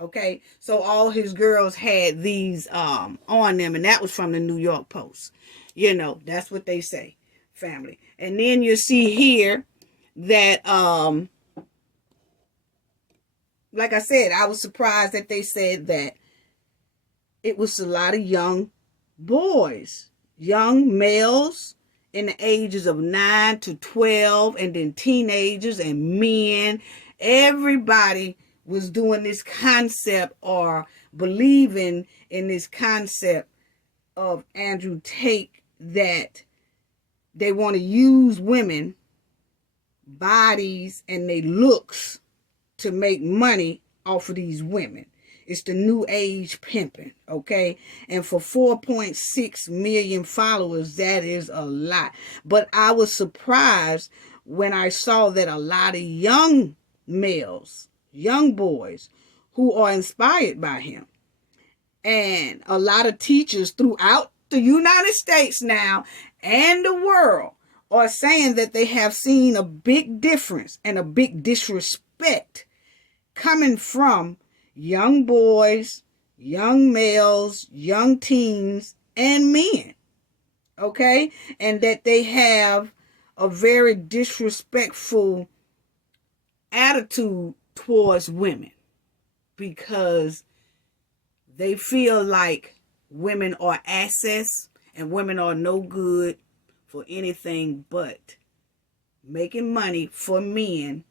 Okay, so all his girls had these on them, and that was from the New York Post. That's what they say, family. And then you see here that, like I said, I was surprised that they said that it was a lot of young boys, young males in the ages of 9 to 12, and then teenagers and men. Everybody was doing this concept or believing in this concept of Andrew Tate, that they want to use women bodies and their looks to make money off of these women. It's the new age pimping, okay? And for 4.6 million followers, that is a lot. But I was surprised when I saw that a lot of young males, young boys, who are inspired by him, and a lot of teachers throughout the United States now and the world are saying that they have seen a big difference and a big disrespect coming from young boys, young males, young teens, and men. Okay? And that they have a very disrespectful attitude towards women, because they feel like women are assets and women are no good for anything but making money for men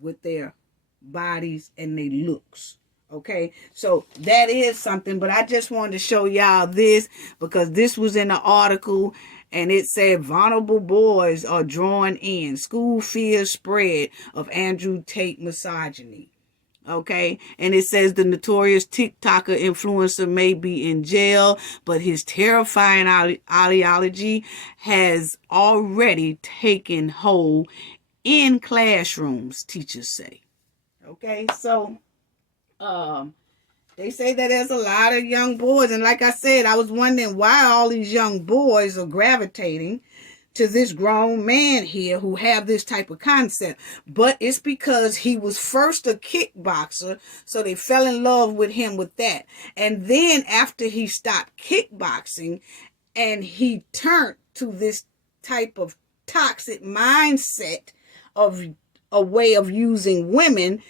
with their bodies and their looks. Okay, so that is something, but I just wanted to show y'all this because this was in the article, And it said vulnerable boys are drawn in. School fears spread of Andrew Tate misogyny. Okay, and it says the notorious TikToker influencer may be in jail, but his terrifying ideology has already taken hold in classrooms, teachers say. Okay, so they say that there's a lot of young boys, and like I said, I was wondering why all these young boys are gravitating to this grown man here who have this type of concept. But it's because he was first a kickboxer, so they fell in love with him with that. And then after he stopped kickboxing and he turned to this type of toxic mindset of a way of using women,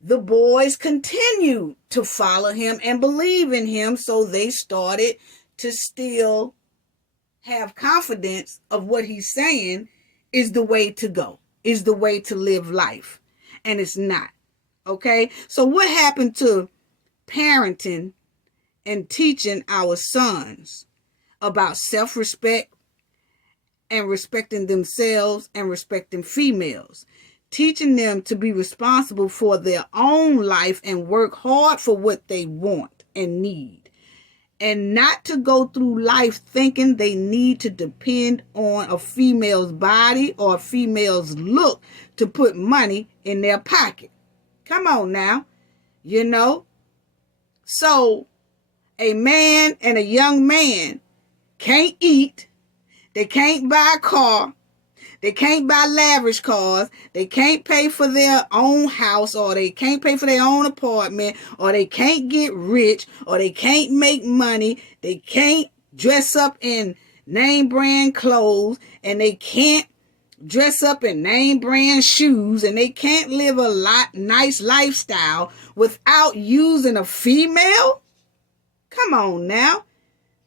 the boys continued to follow him and believe in him, so they started to still have confidence of what he's saying is the way to go, is the way to live life. And it's not. Okay? So what happened to parenting and teaching our sons about self-respect and respecting themselves and respecting females? Teaching them to be responsible for their own life and work hard for what they want and need. And not to go through life thinking they need to depend on a female's body or a female's look to put money in their pocket. Come on now, you know. So a man and a young man can't eat. They can't buy a car. They can't buy lavish cars. They can't pay for their own house, or they can't pay for their own apartment, or they can't get rich, or they can't make money. They can't dress up in name brand clothes, and they can't dress up in name brand shoes, and they can't live a nice lifestyle without using a female. Come on now.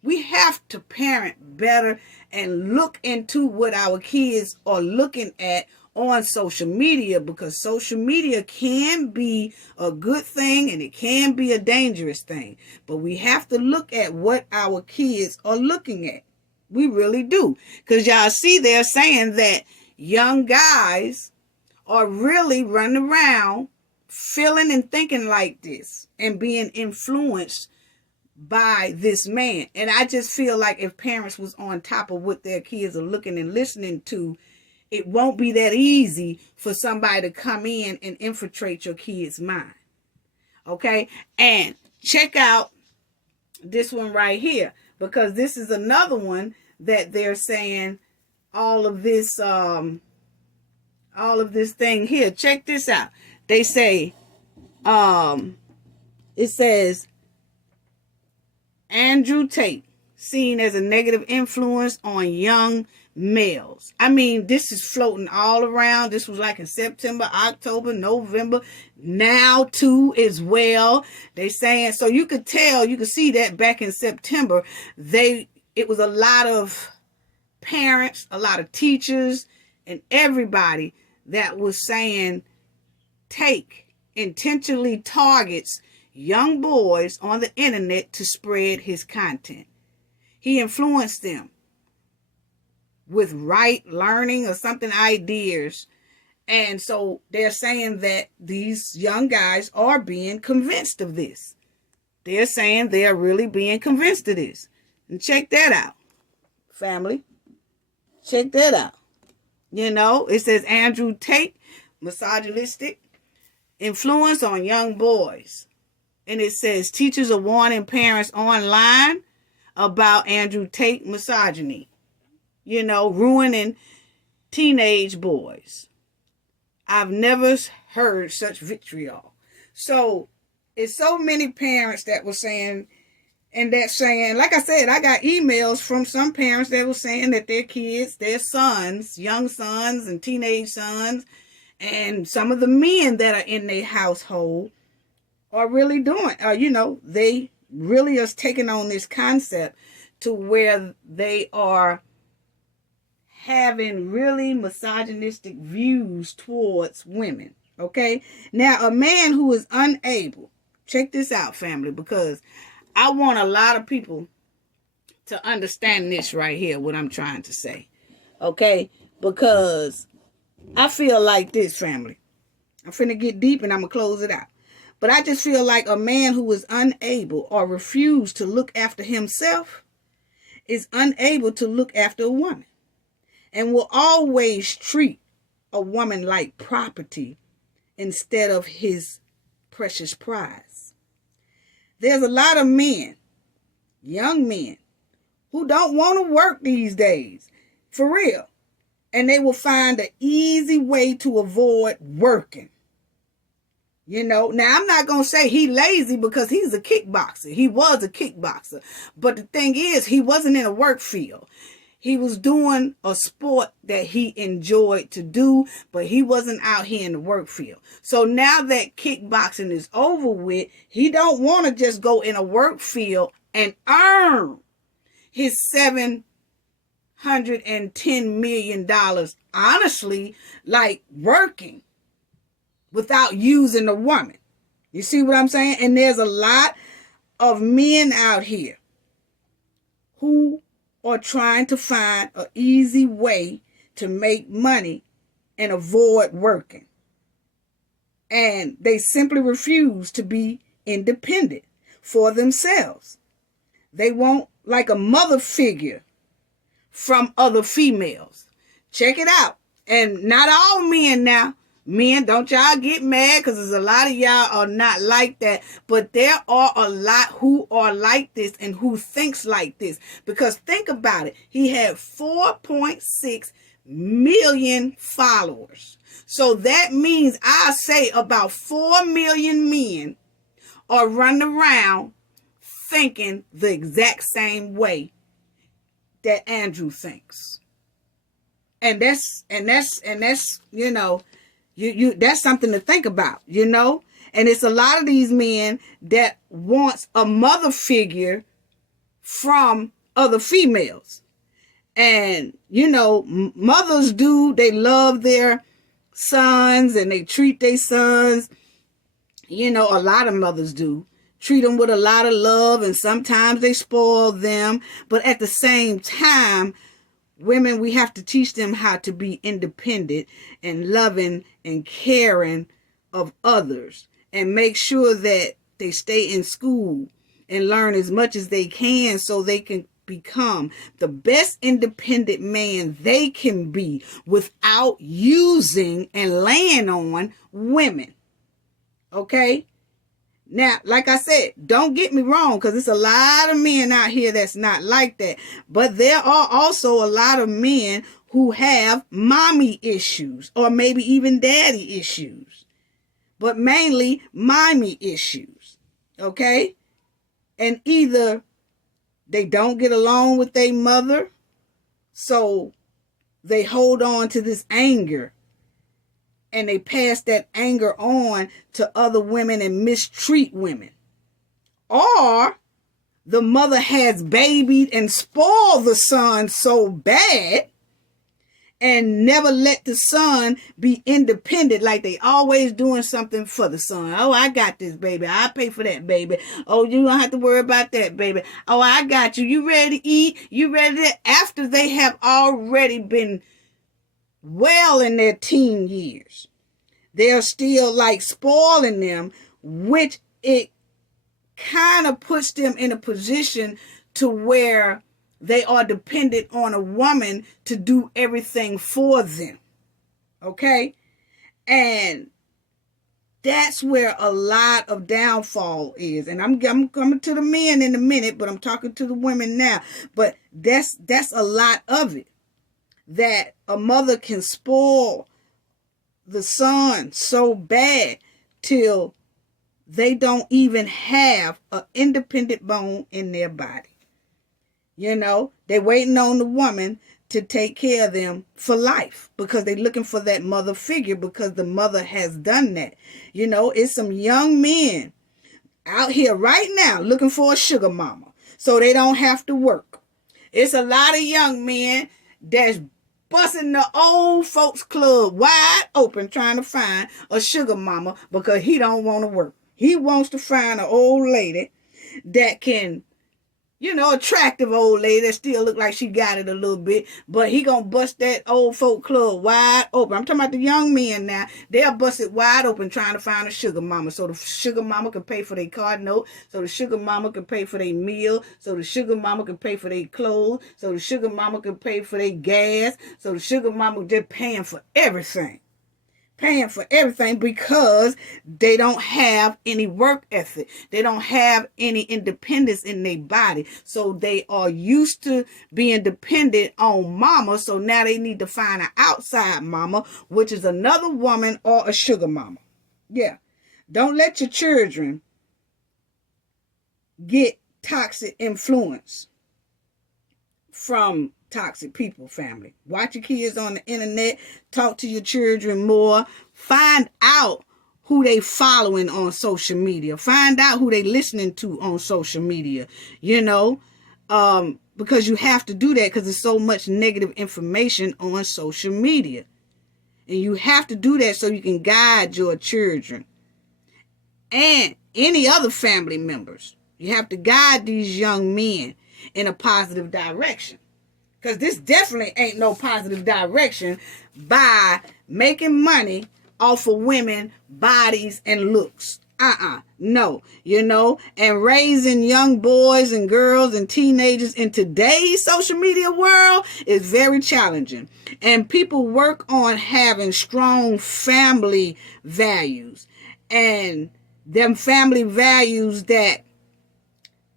We have to parent better and look into what our kids are looking at on social media, because social media can be a good thing and it can be a dangerous thing. But we have to look at what our kids are looking at. We really do. Because y'all see they're saying that young guys are really running around feeling and thinking like this and being influenced by this man. And I just feel like if parents was on top of what their kids are looking and listening to, it won't be that easy for somebody to come in and infiltrate your kid's mind. Okay? And check out this one right here, because this is another one that they're saying all of this thing here. Check this out. They say, it says, Andrew Tate, seen as a negative influence on young males. I mean, this is floating all around. This was like in September, October, November, now too as well. They saying, so you could tell, you could see that back in September, it was a lot of parents, a lot of teachers, and everybody that was saying Tate intentionally targets young boys on the internet to spread his content. He influenced them with right learning or something ideas. And so they're saying that these young guys are being convinced of this. They're saying they're really being convinced of this. And check that out, family. Check that out. You know, it says Andrew Tate, misogynistic influence on young boys. And it says teachers are warning parents online about Andrew Tate misogyny. You know, ruining teenage boys. I've never heard such vitriol. So it's so many parents that were saying, and that saying, like I said, I got emails from some parents that were saying that their kids, their sons, young sons and teenage sons, and some of the men that are in their household are really doing, they really are taking on this concept to where they are having really misogynistic views towards women. Okay? Now, a man who is unable, check this out, family, because I want a lot of people to understand this right here, what I'm trying to say. Okay? Because I feel like this, family. I'm finna get deep and I'm gonna close it out. But I just feel like a man who is unable or refused to look after himself is unable to look after a woman and will always treat a woman like property instead of his precious prize. There's a lot of men, young men, who don't want to work these days, for real. And they will find an easy way to avoid working. You know, now I'm not going to say he lazy because he's a kickboxer. He was a kickboxer. But the thing is, he wasn't in a work field. He was doing a sport that he enjoyed to do, but he wasn't out here in the work field. So now that kickboxing is over with, he don't want to just go in a work field and earn his $710 million, honestly, like working without using a woman. You see what I'm saying? And there's a lot of men out here who are trying to find an easy way to make money and avoid working. And they simply refuse to be independent for themselves. They want like a mother figure from other females. Check it out. And not all men now. Men, don't y'all get mad because there's a lot of y'all are not like that. But there are a lot who are like this and who thinks like this. Because think about it. He had 4.6 million followers. So that means I say about 4 million men are running around thinking the exact same way that Andrew thinks. And that's you know, you that's something to think about, you know? And it's a lot of these men that wants a mother figure from other females. And, you know, mothers they love their sons and they treat their sons. You know, a lot of mothers do. Treat them with a lot of love and sometimes they spoil them. But at the same time, women, we have to teach them how to be independent and loving and caring of others and make sure that they stay in school and learn as much as they can so they can become the best independent man they can be without using and laying on women. Okay? Now, like I said, don't get me wrong, because there's a lot of men out here that's not like that. But there are also a lot of men who have mommy issues or maybe even daddy issues. But mainly mommy issues. Okay? And either they don't get along with their mother, so they hold on to this anger. And they pass that anger on to other women and mistreat women. Or the mother has babied and spoiled the son so bad and never let the son be independent, like they always doing something for the son. Oh, I got this, baby. I pay for that, baby. Oh, you don't have to worry about that, baby. Oh, I got you. You ready to eat? You ready to... After they have already been well in their teen years, they're still like spoiling them, which it kind of puts them in a position to where they are dependent on a woman to do everything for them. Okay? And that's where a lot of downfall is. And I'm coming to the men in a minute, but I'm talking to the women now. But that's a lot of it. That a mother can spoil the son so bad till they don't even have an independent bone in their body. You know, they're waiting on the woman to take care of them for life because they're looking for that mother figure because the mother has done that. You know, it's some young men out here right now looking for a sugar mama so they don't have to work. It's a lot of young men that's busting the old folks club wide open trying to find a sugar mama because he don't want to work. He wants to find an old lady that can attractive old lady that still look like she got it a little bit, but he gonna bust that old folk club wide open. I'm talking about the young men now. They'll bust it wide open trying to find a sugar mama, so the sugar mama can pay for their car note, so the sugar mama can pay for their meal, so the sugar mama can pay for their clothes, so the sugar mama can pay for their gas, so the sugar mama just paying for everything. Paying for everything because they don't have any work ethic. They don't have any independence in their body. So they are used to being dependent on mama. So now they need to find an outside mama, which is another woman or a sugar mama. Yeah. Don't let your children get toxic influence from toxic people, family. Watch your kids on the internet. Talk to your children more. Find out who they following on social media. Find out who they listening to on social media. Because you have to do that because there's so much negative information on social media. And you have to do that so you can guide your children and any other family members. You have to guide these young men in a positive direction. Because this definitely ain't no positive direction by making money off of women, bodies, and looks. No. And raising young boys and girls and teenagers in today's social media world is very challenging. And people work on having strong family values. And them family values that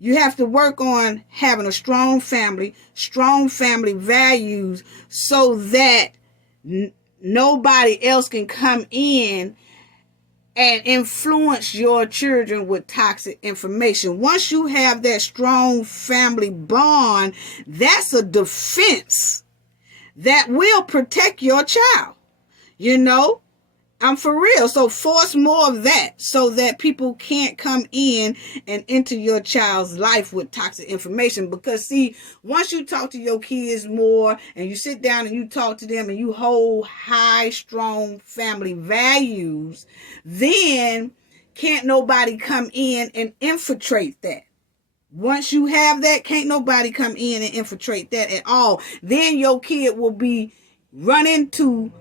you have to work on having a strong family values so that nobody else can come in and influence your children with toxic information. Once you have that strong family bond, that's a defense that will protect your child. I'm for real. So force more of that so that people can't come in and enter your child's life with toxic information. Because see, once you talk to your kids more and you sit down and you talk to them and you hold high, strong family values, then can't nobody come in and infiltrate that. Once you have that, can't nobody come in and infiltrate that at all. Then your kid will be running to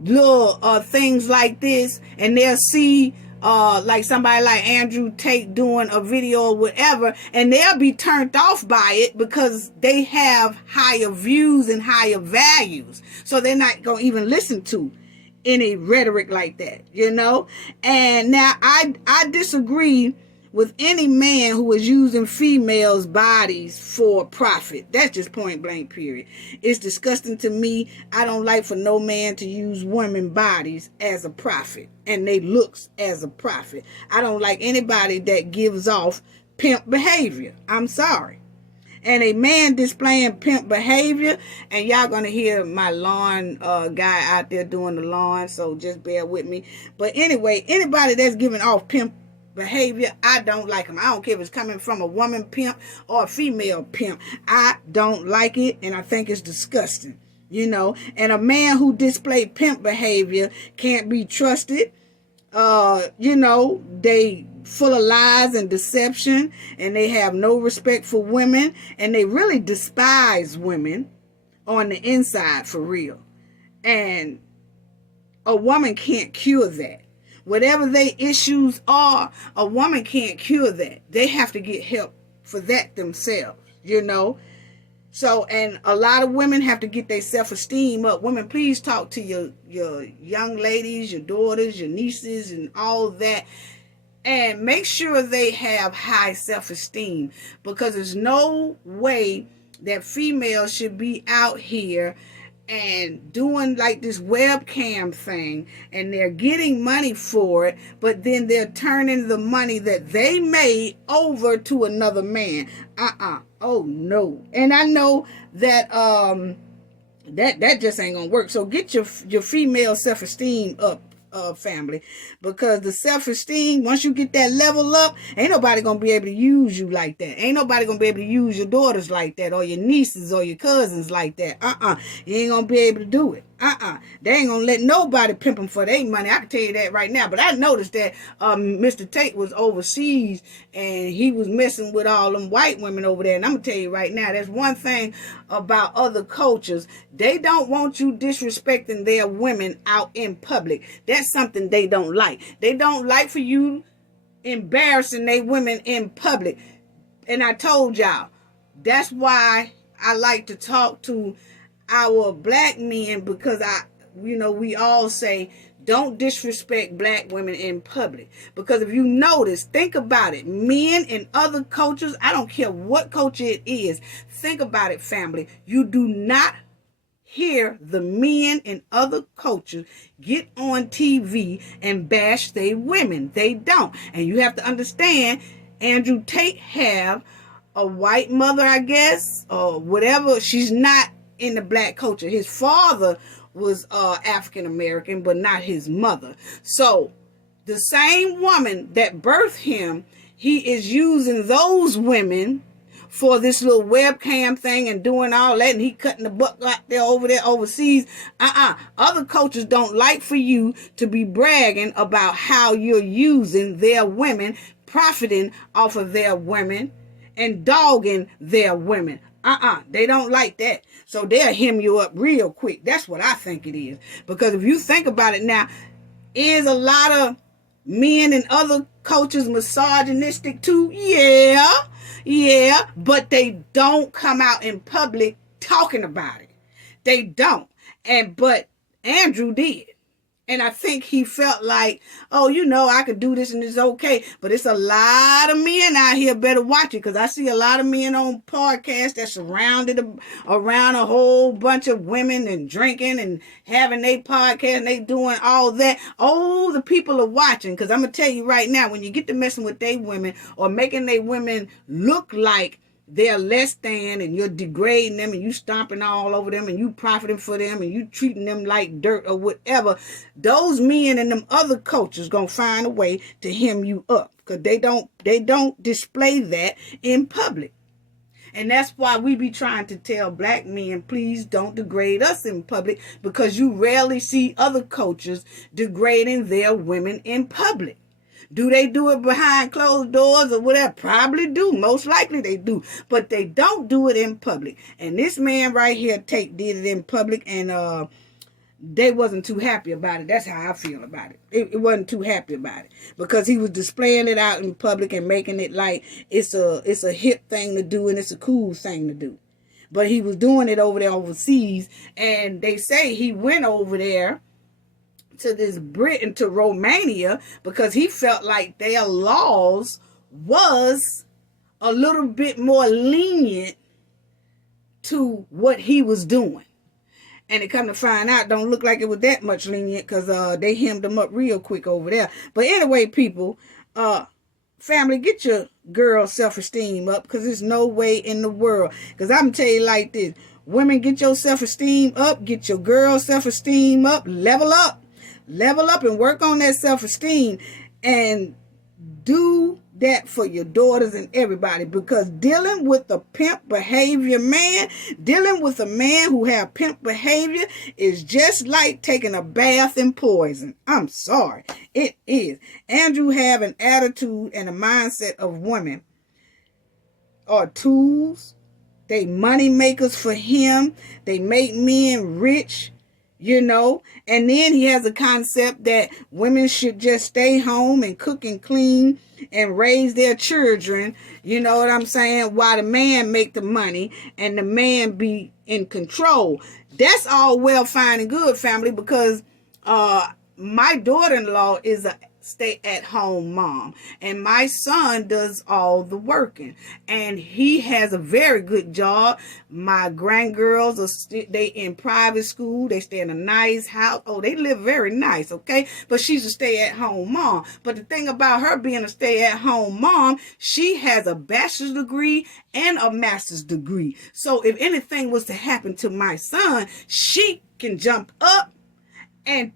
little things like this, and they'll see like somebody like Andrew Tate doing a video or whatever, and they'll be turned off by it because they have higher views and higher values, so they're not gonna even listen to any rhetoric like that. And now I disagree with any man who is using females' bodies for profit. That's just point blank, period. It's disgusting to me. I don't like for no man to use women's bodies as a profit and they looks as a profit. I don't like anybody that gives off pimp behavior. I'm sorry. And a man displaying pimp behavior, and y'all gonna hear my lawn guy out there doing the lawn, so just bear with me. But anyway, anybody that's giving off pimp behavior, I don't like them. I don't care if it's coming from a woman pimp or a female pimp. I don't like it, and I think it's disgusting. And a man who displays pimp behavior can't be trusted. They full of lies and deception, and they have no respect for women, and they really despise women on the inside, for real. And a woman can't cure that. Whatever their issues are, a woman can't cure that. They have to get help for that themselves, So, and a lot of women have to get their self-esteem up. Women, please talk to your young ladies, your daughters, your nieces, and all that. And make sure they have high self-esteem. Because there's no way that females should be out here and doing like this webcam thing, and they're getting money for it, but then they're turning the money that they made over to another man. Oh no. And I know that that just ain't gonna work. So get your female self-esteem up, family, because the self-esteem, once you get that level up, ain't nobody gonna be able to use you like that. Ain't nobody gonna be able to use your daughters like that, or your nieces or your cousins like that. You ain't gonna be able to do it. They ain't gonna let nobody pimp them for their money. I can tell you that right now. But I noticed that Mr. Tate was overseas and he was messing with all them white women over there. And I'm gonna tell you right now, there's one thing about other cultures. They don't want you disrespecting their women out in public. That's something they don't like. They don't like for you embarrassing their women in public. And I told y'all, that's why I like to talk to our black men, because we all say don't disrespect black women in public. Because if you notice, think about it, men in other cultures, I don't care what culture it is, think about it, family. You do not hear the men in other cultures get on TV and bash their women. They don't. And you have to understand, Andrew Tate have a white mother, I guess, or whatever. She's not in the black culture. His father was African American, but not his mother. So the same woman that birthed him, he is using those women for this little webcam thing and doing all that, and he cutting the buck out there overseas. Other cultures don't like for you to be bragging about how you're using their women, profiting off of their women, and dogging their women. They don't like that. So they'll hem you up real quick. That's what I think it is. Because if you think about it now, is a lot of men in other cultures misogynistic too? Yeah. But they don't come out in public talking about it. They don't. But Andrew did. And I think he felt like, I could do this and it's okay. But it's a lot of men out here better watch it. Because I see a lot of men on podcasts that surrounded around a whole bunch of women and drinking and having their podcast and they doing all that. Oh, the people are watching. Because I'm going to tell you right now, when you get to messing with they women or making they women look like they're less than, and you're degrading them and you stomping all over them and you profiting for them and you treating them like dirt or whatever, those men in them other cultures gonna find a way to hem you up, because they don't display that in public. And that's why we be trying to tell black men, please don't degrade us in public, because you rarely see other cultures degrading their women in public. Do they do it behind closed doors or whatever? Probably do. Most likely they do. But they don't do it in public. And this man right here, Tate, did it in public, and they wasn't too happy about it. That's how I feel about it. It wasn't too happy about it. Because he was displaying it out in public and making it like it's a hip thing to do and it's a cool thing to do. But he was doing it over there overseas. And they say he went over there to this Britain, to Romania, because he felt like their laws was a little bit more lenient to what he was doing. And it come to find out, don't look like it was that much lenient, because they hemmed him up real quick over there. But anyway, people, family, get your girl self-esteem up, because there's no way in the world. Because I'm tell you like this, women, get your self-esteem up, get your girl self-esteem up, level up and work on that self-esteem, and do that for your daughters and everybody. Because dealing with a pimp behavior man, dealing with a man who have pimp behavior is just like taking a bath in poison. I'm sorry, it is. Andrew have an attitude and a mindset of women are tools. They money makers for him. They make men rich. And then he has a concept that women should just stay home and cook and clean and raise their children, you know what I'm saying, while the man make the money and the man be in control. That's all well, fine and good, family, because my daughter-in-law is a stay-at-home mom, and my son does all the working, and he has a very good job. My grandgirls they in private school, they stay in a nice house. They live very nice, okay? But she's a stay-at-home mom. But the thing about her being a stay-at-home mom, she has a bachelor's degree and a master's degree. So if anything was to happen to my son, she can jump up and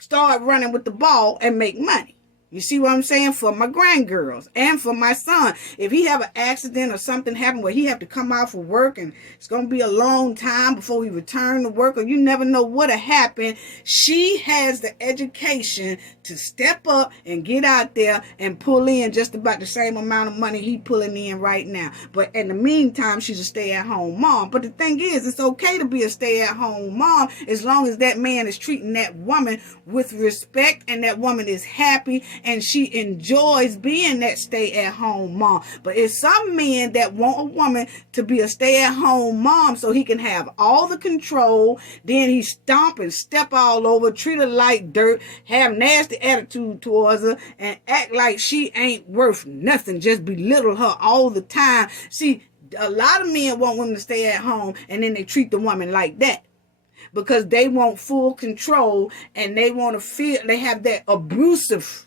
start running with the ball and make money. You see what I'm saying? For my grandgirls and for my son. If he have an accident or something happen where he have to come out for work and it's going to be a long time before he return to work, or you never know what'll happen, she has the education to step up and get out there and pull in just about the same amount of money he pulling in right now. But in the meantime, she's a stay-at-home mom. But the thing is, it's okay to be a stay-at-home mom as long as that man is treating that woman with respect and that woman is happy and she enjoys being that stay-at-home mom. But it's some men that want a woman to be a stay-at-home mom so he can have all the control. Then he stomp and step all over, treat her like dirt, have nasty attitude towards her, and act like she ain't worth nothing. Just belittle her all the time. See, a lot of men want women to stay at home, and then they treat the woman like that, because they want full control and they want to feel they have that abusive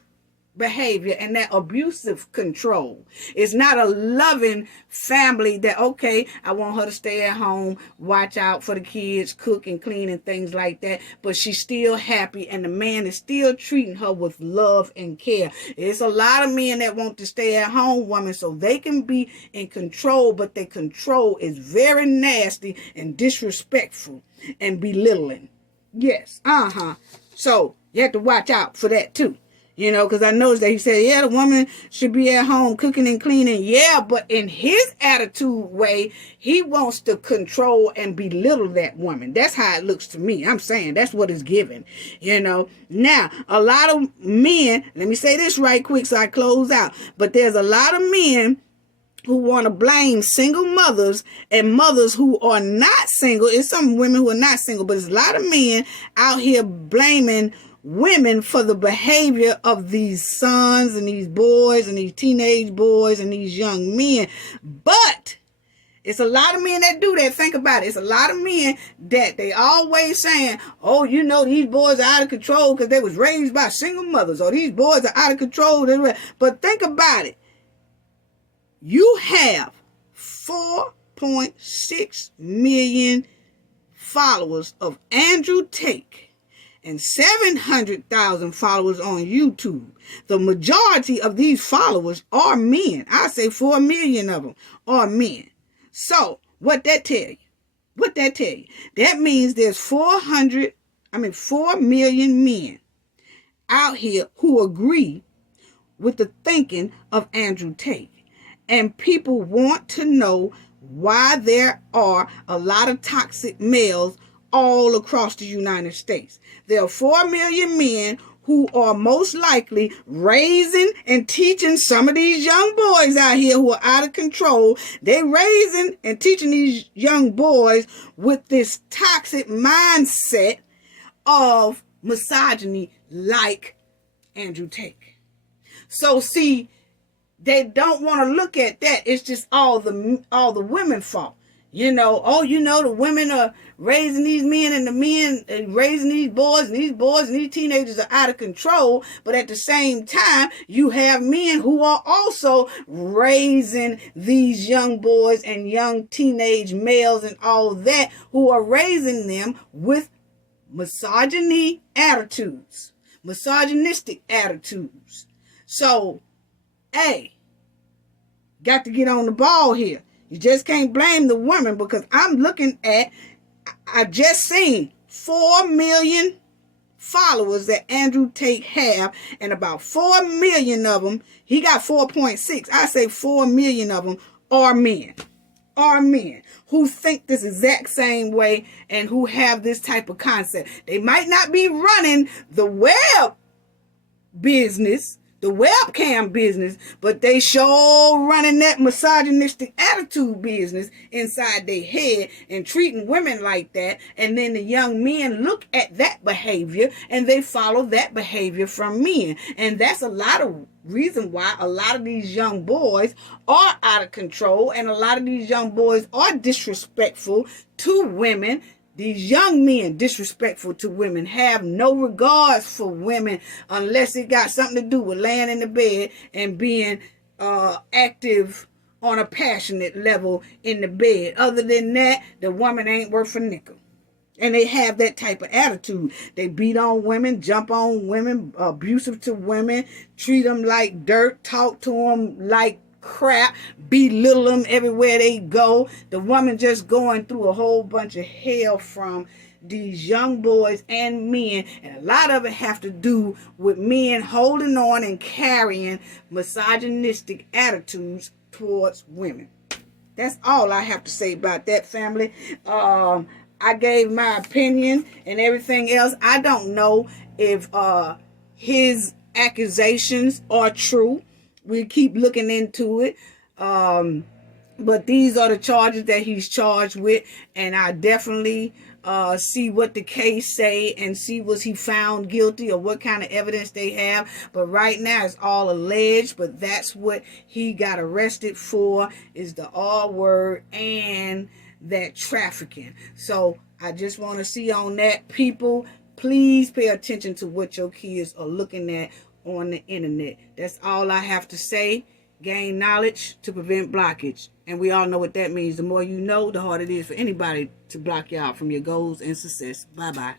behavior and that abusive control. It's not a loving family that, okay, I want her to stay at home, watch out for the kids, cook and clean and things like that, but she's still happy and the man is still treating her with love and care. It's a lot of men that want to stay at home women so they can be in control, but their control is very nasty and disrespectful and belittling. Yes, so you have to watch out for that too. You know, because I noticed that he said, yeah, the woman should be at home cooking and cleaning. Yeah, but in his attitude way, he wants to control and belittle that woman. That's how it looks to me. I'm saying that's what it's given. You know, now, a lot of men, let me say this right quick so I close out. But there's a lot of men who want to blame single mothers and mothers who are not single. It's some women who are not single, but there's a lot of men out here blaming women for the behavior of these sons and these boys and these teenage boys and these young men. But it's a lot of men that do that. Think about it. It's a lot of men that they always saying, oh, you know, these boys are out of control because they was raised by single mothers, or these boys are out of control. But think about it. You have 4.6 million followers of Andrew Tate and 700,000 followers on YouTube. The majority of these followers are men. I say 4 million of them are men. So what that tell you? That means there's 4 million men out here who agree with the thinking of Andrew Tate. And people want to know why there are a lot of toxic males all across the United States. There are 4 million men who are most likely raising and teaching some of these young boys out here who are out of control. They're raising and teaching these young boys with this toxic mindset of misogyny like Andrew Tate. So see, they don't want to look at that. It's just all the women fault. You know, oh, you know, the women are raising these men and the men are raising these boys and these teenagers are out of control. But at the same time, you have men who are also raising these young boys and young teenage males and all that, who are raising them with misogynistic attitudes. So, hey, got to get on the ball here. You just can't blame the woman, because I'm looking at, I just seen 4 million followers that Andrew Tate have, and about 4 million of them, he got 4.6. I say 4 million of them are men who think this exact same way and who have this type of concept. They might not be running the web business, the webcam business, but they sure running that misogynistic attitude business inside their head and treating women like that. And then the young men look at that behavior and they follow that behavior from men. And that's a lot of reason why a lot of these young boys are out of control, and a lot of these young boys are disrespectful to women. These young men disrespectful to women, have no regards for women unless it got something to do with laying in the bed and being active on a passionate level in the bed. Other than that, the woman ain't worth a nickel. And they have that type of attitude. They beat on women, jump on women, abusive to women, treat them like dirt, talk to them like crap, belittle them everywhere they go. The woman just going through a whole bunch of hell from these young boys and men, and a lot of it have to do with men holding on and carrying misogynistic attitudes towards women. That's all I have to say about that, family. I gave my opinion and everything else. I don't know if his accusations are true. We keep looking into it. But these are the charges that he's charged with, and I definitely see what the case say and see was he found guilty or what kind of evidence they have. But right now it's all alleged, but that's what he got arrested for, is the R word and that trafficking. So I just want to see on that, people, please pay attention to what your kids are looking at on the internet. That's all I have to say. Gain knowledge to prevent blockage. And we all know what that means. The more you know, the harder it is for anybody to block you out from your goals and success. Bye-bye.